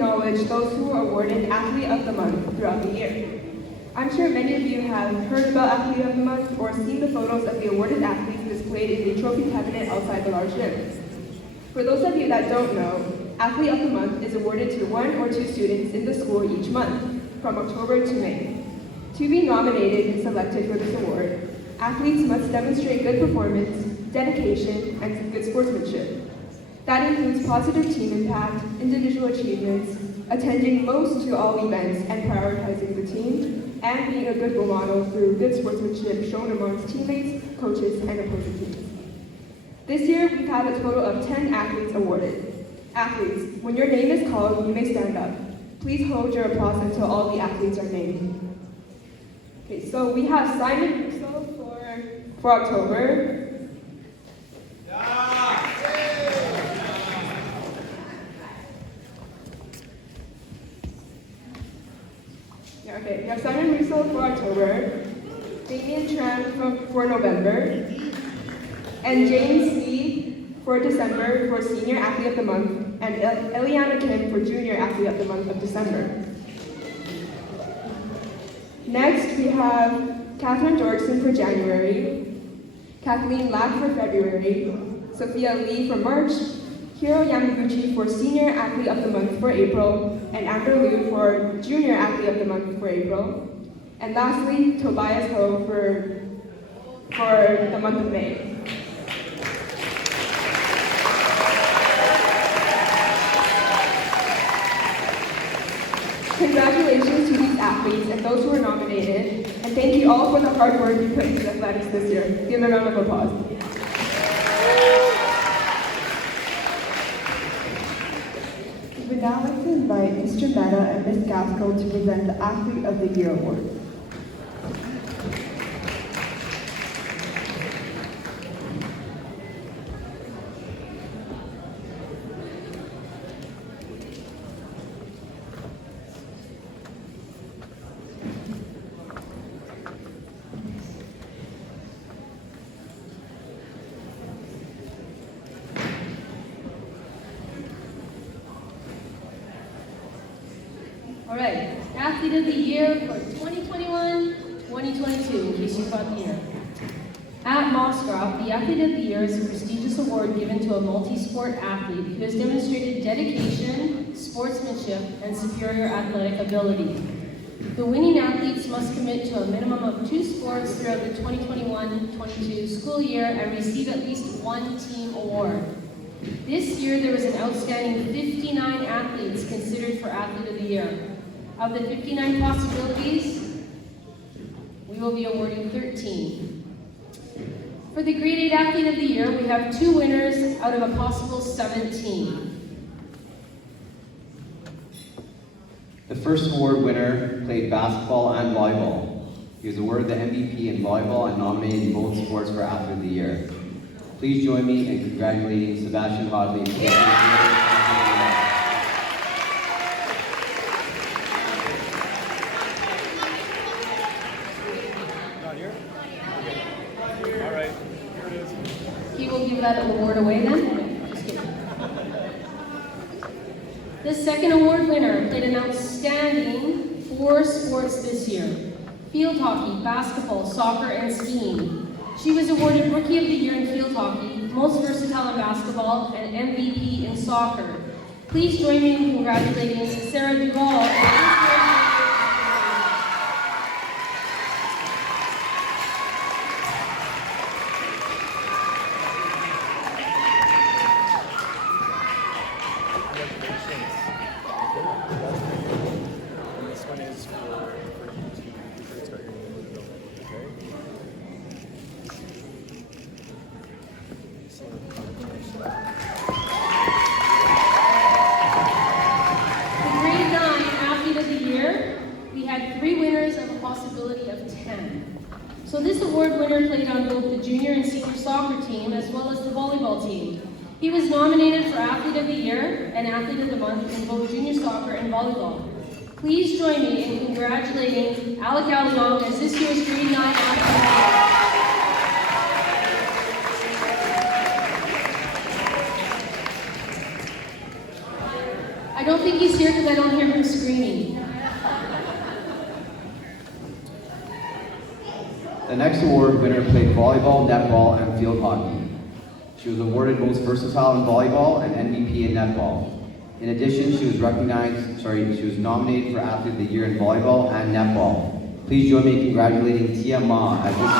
acknowledge those who were awarded Athlete of the Month throughout the year. I'm sure many of you have heard about Athlete of the Month or seen the photos of the awarded athletes displayed in the trophy cabinet outside the large gym. For those of you that don't know, Athlete of the Month is awarded to 1 or 2 students in the school each month, from October to May. To be nominated and selected for this award, athletes must demonstrate good performance, dedication, and good sportsmanship. That includes positive team impact, individual achievements, attending most to all events and prioritizing the team, and being a good role model through good sportsmanship shown amongst teammates, coaches, and opposing teams. This year, we've had a total of 10 athletes awarded. Athletes, when your name is called, you may stand up. Please hold your applause until all the athletes are named. Okay, so we have Simon Russo for October. Okay, we have Simon Russo for October, Damien Tran for November, and James Lee for December for Senior Athlete of the Month, and Eliana Kim for Junior Athlete of the Month of December. Next, we have Catherine Georgeson for January, Kathleen Lack for February, Sophia Lee for March, Hiro Yamaguchi for Senior Athlete of the Month for April, and Amber Liu for Junior Athlete of the Month for April. And lastly, Tobias Ho for the month of May. Congratulations to these athletes and those who were nominated, and thank you all for the hard work you put into athletics this year. Give them a round of applause. We would now like to invite Mr. Mehta and Ms. Gaskell to present the Athlete of the Year Award. All right, Athlete of the Year for 2021-2022, in case you caught the year. At Moscrop, the Athlete of the Year is a prestigious award given to a multi-sport athlete who has demonstrated dedication, sportsmanship, and superior athletic ability. The winning athletes must commit to a minimum of 2 sports throughout the 2021-22 school year and receive at least 1 team award. This year, there was an outstanding 59 athletes considered for Athlete of the Year. Of the 59 possibilities, we will be awarding 13. For the Grade 8 Athlete of the Year, we have 2 winners out of a possible 17. The first award winner played basketball and volleyball. He was awarded the MVP in volleyball and nominated in both sports for Athlete of the Year. Please join me in congratulating Sebastian Hodley. He will give that award away then? Just kidding. The second award winner played an outstanding 4 sports this year: field hockey, basketball, soccer, and skiing. She was awarded Rookie of the Year in field hockey, Most Versatile in basketball, and MVP in soccer. Please join me in congratulating Sarah Duvall. This one is for you to start your name with the building, okay? The Grade 9 Athlete of the Year, we had 3 winners of a possibility of 10. So this award winner played on both the junior and senior soccer team as well as the volleyball team. He was nominated for Athlete of the Year and Athlete of the Month in both junior soccer and volleyball. Please join me in congratulating Alec Alliong as this year's Grade 9 Athlete of the Year. I don't think he's here because I don't hear him screaming. The next award winner played volleyball, netball, and field hockey. She was awarded Most Versatile in Volleyball and MVP in Netball. In addition, she was nominated for Athlete of the Year in Volleyball and Netball. Please join me in congratulating Tia Ma as this year's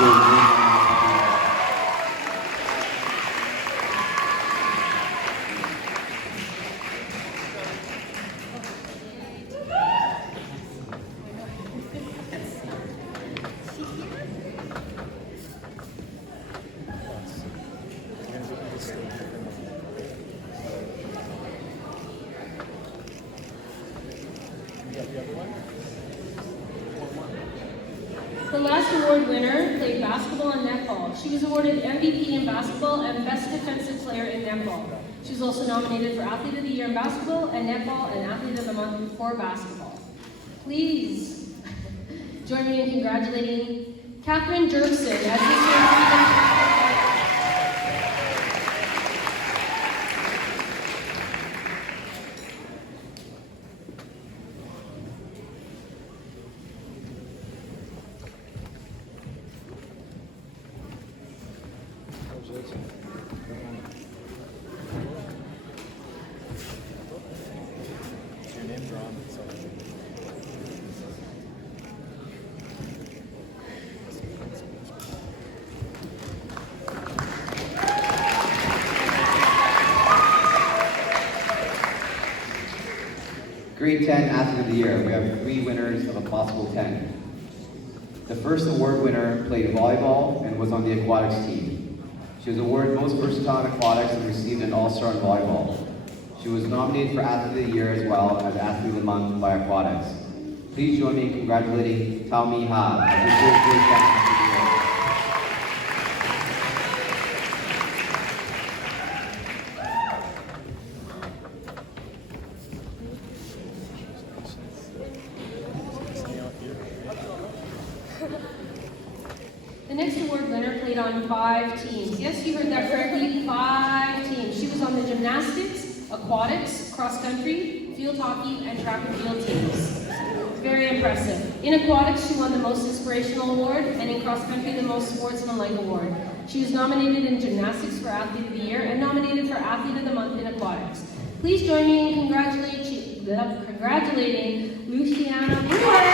The last award winner played basketball and netball. She was awarded MVP in basketball and Best Defensive Player in netball. She was also nominated for Athlete of the Year in basketball and netball and Athlete of the Month for basketball. Please join me in congratulating Catherine Jerkson as this year's Your name drawn, so. Grade 10 Athlete of the Year. We have 3 winners of a possible 10. The first award winner played volleyball and was on the aquatics team. She was awarded Most Versatile in Aquatics and received an All-Star in volleyball. She was nominated for Athlete of the Year as well as Athlete of the Month by Aquatics. Please join me in congratulating Tao Mi Ha as this year's Grade 10 Athlete of the Year. The next award winner played on 5 teams. Yes, you heard that correctly, 5 teams. She was on the gymnastics, aquatics, cross country, field hockey, and track and field teams. Very impressive. In aquatics, she won the Most Inspirational Award, and in cross country, the Most Sportsmanlike Award. She was nominated in gymnastics for Athlete of the Year and nominated for Athlete of the Month in aquatics. Please join me in congratulating Luciana Brewer.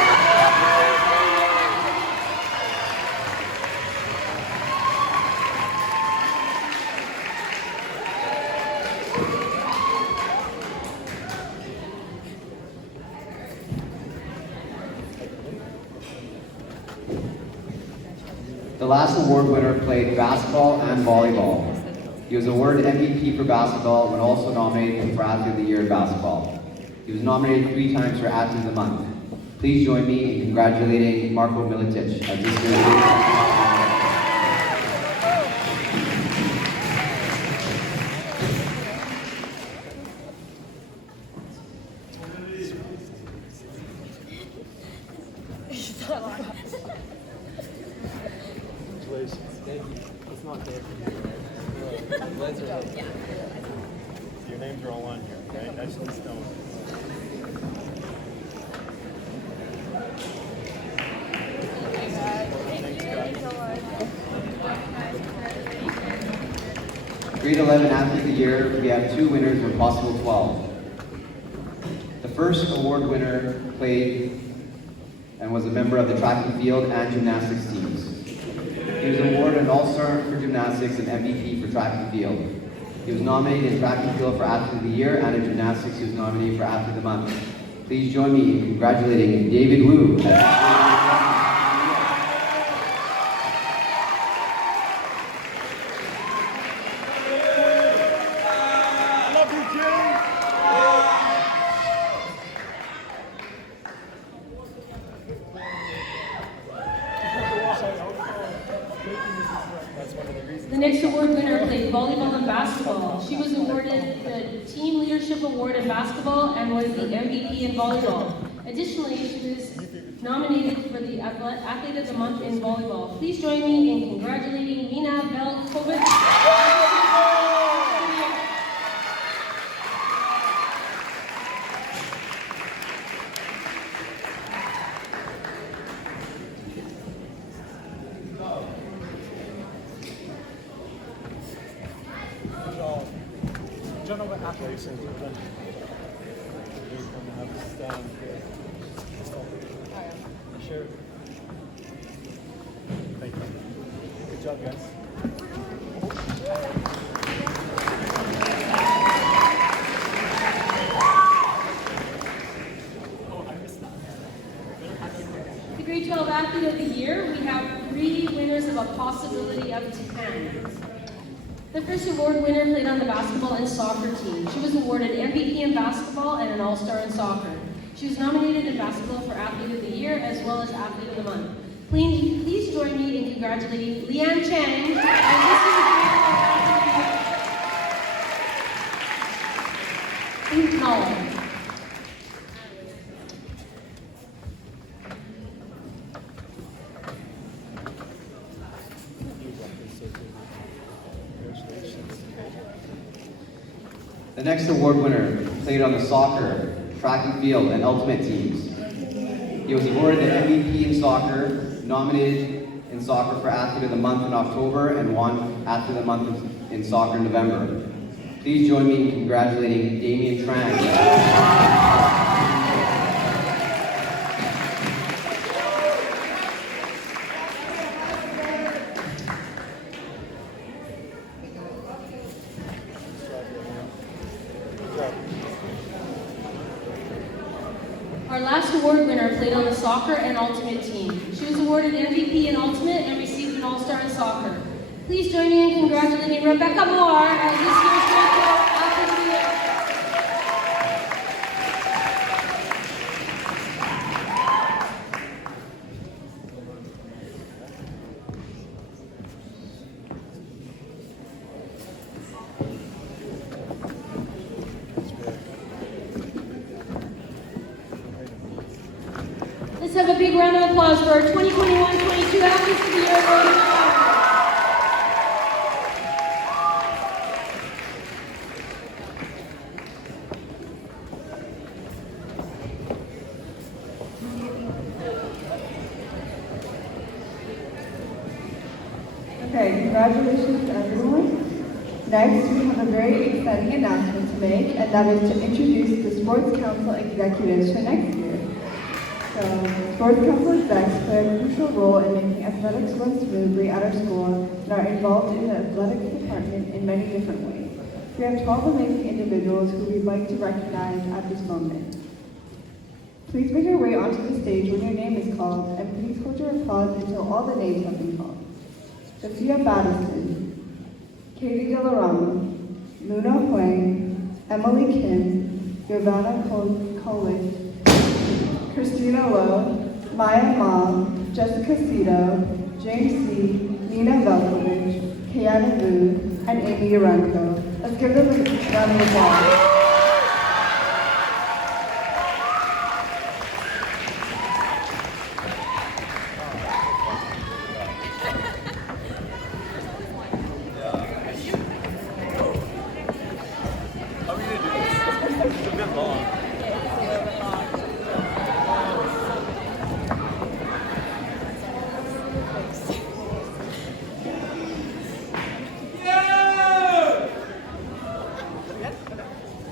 The last award winner played basketball and volleyball. He was awarded MVP for basketball and also nominated for Athlete of the Year in basketball. He was nominated 3 times for Athlete of the Month. Please join me in congratulating Marko Militic as this year's Congratulations. Thank you. It's not there for you. Your names are all on here, okay? That's the stone. Grade 11 Athlete of the Year, we have 2 winners of a possible 12. The first award winner played and was a member of the track and field and gymnastics teams. He was awarded an All-Star for gymnastics and MVP for track and field. He was nominated in track and field for Athlete of the Year, and in gymnastics he was nominated for Athlete of the Month. Please join me in congratulating David Wu. The next award winner played volleyball and basketball. She was awarded the Team Leadership Award in basketball and was the MVP in volleyball. Additionally, she was nominated for the Athlete of the Month in volleyball. Please join me in congratulating Mina Velkovic. don't know what athletics is. Sure. Thank you. Good job, guys. The Grade 12 Athlete of the Year, we have 3 winners of a possibility of 10. The first award winner played on the basketball and soccer team. She was awarded MVP in basketball and an All-Star in soccer. She was nominated in basketball for Athlete of the Year as well as Athlete of the Month. Please join me in congratulating Leanne Chang as this year's Grade 12 Athlete of the Year. Please acknowledge. The next award winner played on the soccer, track and field, and ultimate teams. He was awarded the MVP in soccer, nominated in soccer for Athlete of the Month in October, and won Athlete of the Month in soccer in November. Please join me in congratulating Damien Tran. Our last award winner played on the soccer and ultimate team. She was awarded MVP in ultimate and received an All-Star in soccer. Please join me in congratulating Rebecca Moore as this year's Grade 12 Athlete of the Year. Let's have a big round of applause for our 2021-22 Athletes of the Year award. Okay, congratulations everyone. Next, we have a very exciting announcement to make, and that is to introduce the Sports Council executives for next year. So, Sports Council execs play a crucial role in making athletics run smoothly at our school and are involved in the athletics department in many different ways. We have 12 amazing individuals who we'd like to recognize at this moment. Please make your way onto the stage when your name is called, and please hold your applause until all the names have been called. Sophia Battison, Katie Dillarama, Luna Huang, Emily Kim, Giovanna Kolich, Christina Lowe, Maya Ma, Jessica Cito, James C., Nina Velkovich, Kiana Vu, and Amy Urenko. Let's give them a round of applause.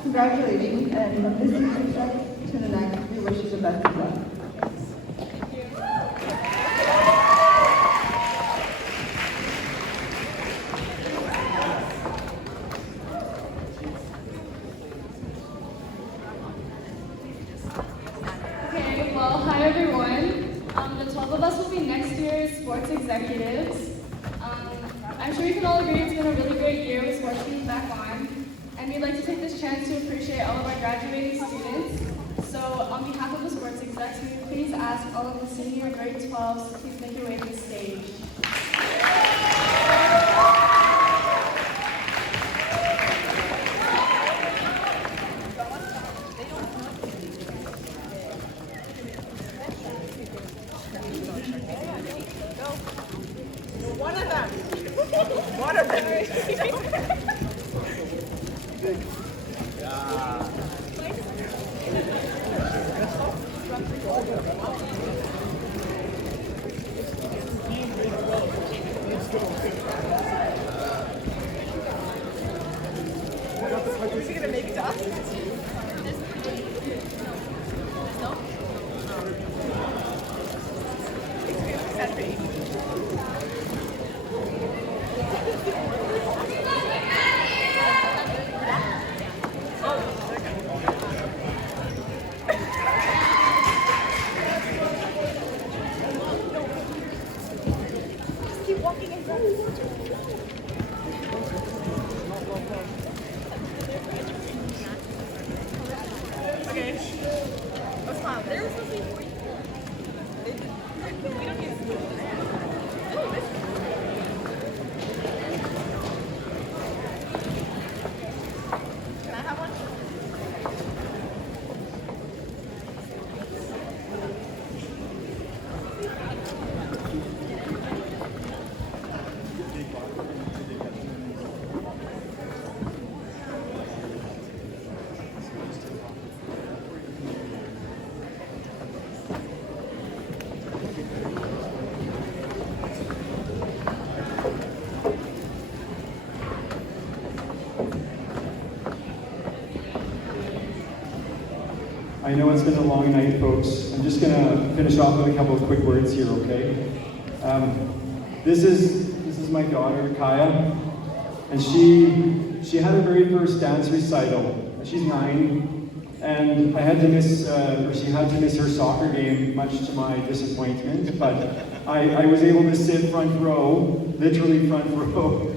Congratulations, and from this teaching set to the next, we wish you the best of luck. Okay, well, hi everyone. The 12 of us will be next year's sports executives. I'm sure you can all agree it's been a really great year with sports being back on. And we'd like to take this chance to appreciate all of our graduating students. So on behalf of the sports execs, we would please ask all of the senior grade 12s to please make your way to the stage. One of them. One of them. I know it's been a long night, folks. I'm just gonna finish off with a couple of quick words here, okay? This is my daughter, Kaya, and she had her very first dance recital. She's 9, and I had to miss, or she had to miss her soccer game, much to my disappointment. But I was able to sit front row, literally front row,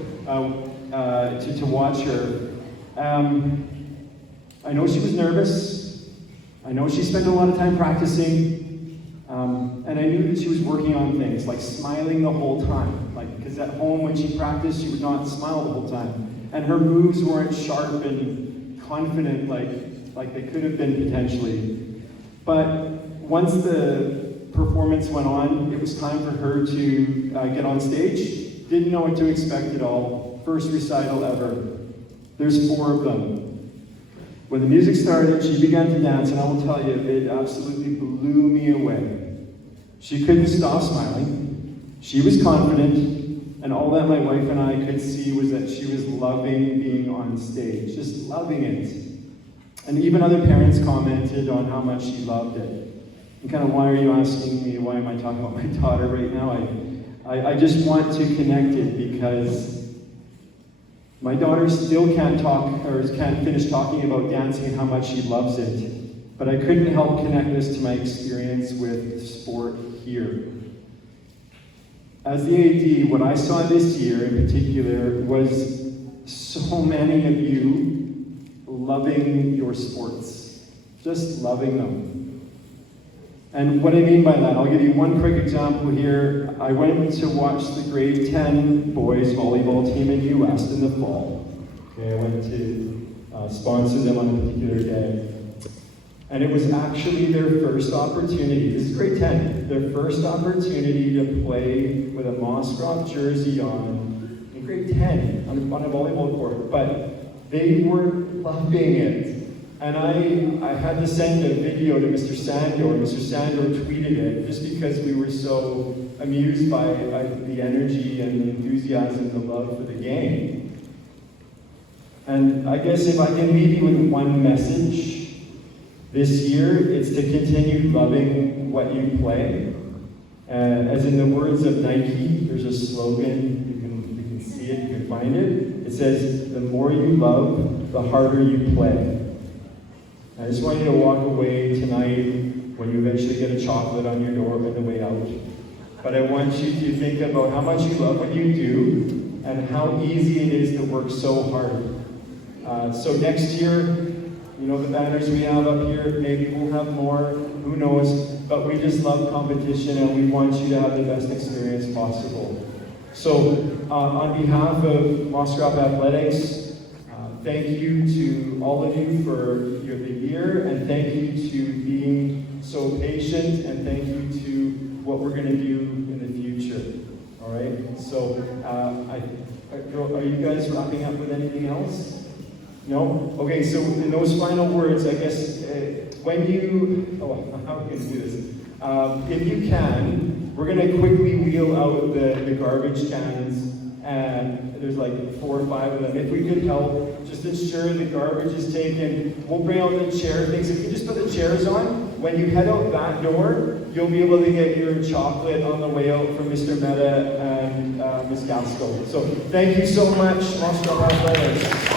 to watch her. I know she was nervous. I know she spent a lot of time practicing, and I knew that she was working on things, like smiling the whole time. Because at home when she practiced, she would not smile the whole time. And her moves weren't sharp and confident like they could have been potentially. But once the performance went on, it was time for her to get on stage. Didn't know what to expect at all. First recital ever. There's 4 of them. When the music started, she began to dance, and I will tell you, it absolutely blew me away. She couldn't stop smiling. She was confident, and all that my wife and I could see was that she was loving being on stage, just loving it. And even other parents commented on how much she loved it. And kind of, why are you asking me, why am I talking about my daughter right now? I just want to connect it because my daughter still can't talk or can't finish talking about dancing and how much she loves it. But I couldn't help connect this to my experience with sport here. As the AD, what I saw this year in particular was so many of you loving your sports, just loving them. And what I mean by that, I'll give you one quick example here. I went to watch the grade 10 boys volleyball team in US in the fall. Okay, I went to sponsor them on a particular day. And it was actually their first opportunity, this is grade 10, their first opportunity to play with a Moscrop jersey on in grade 10 on a volleyball court. But they were loving it. And I had to send a video to Mr. Sandor. Mr. Sandor tweeted it just because we were so amused by the energy and the enthusiasm, the love for the game. And I guess if I can leave you with one message this year, it's to continue loving what you play. As in the words of Nike, there's a slogan, you can see it, you can find it. It says, the more you love, the harder you play. I just want you to walk away tonight when you eventually get a chocolate on your door on the way out. But I want you to think about how much you love what you do and how easy it is to work so hard. So next year, you know, the banners we have up here, maybe we'll have more, who knows, but we just love competition and we want you to have the best experience possible. So on behalf of Moscrop Athletics, thank you to all of you for the year, and thank you to being so patient, and thank you to what we're going to do in the future. All right? So, are you guys wrapping up with anything else? No? Okay, so in those final words, I guess, when you, how are we going to do this? If you can, we're going to quickly wheel out the garbage cans, and there's like 4 or 5 of them. If we could help, just ensure the garbage is taken. We'll bring out the chair things. If you just put the chairs on, when you head out that door, you'll be able to get your chocolate on the way out from Mr. Meta and Ms. Gaskell. So thank you so much, Moscrop Athletics.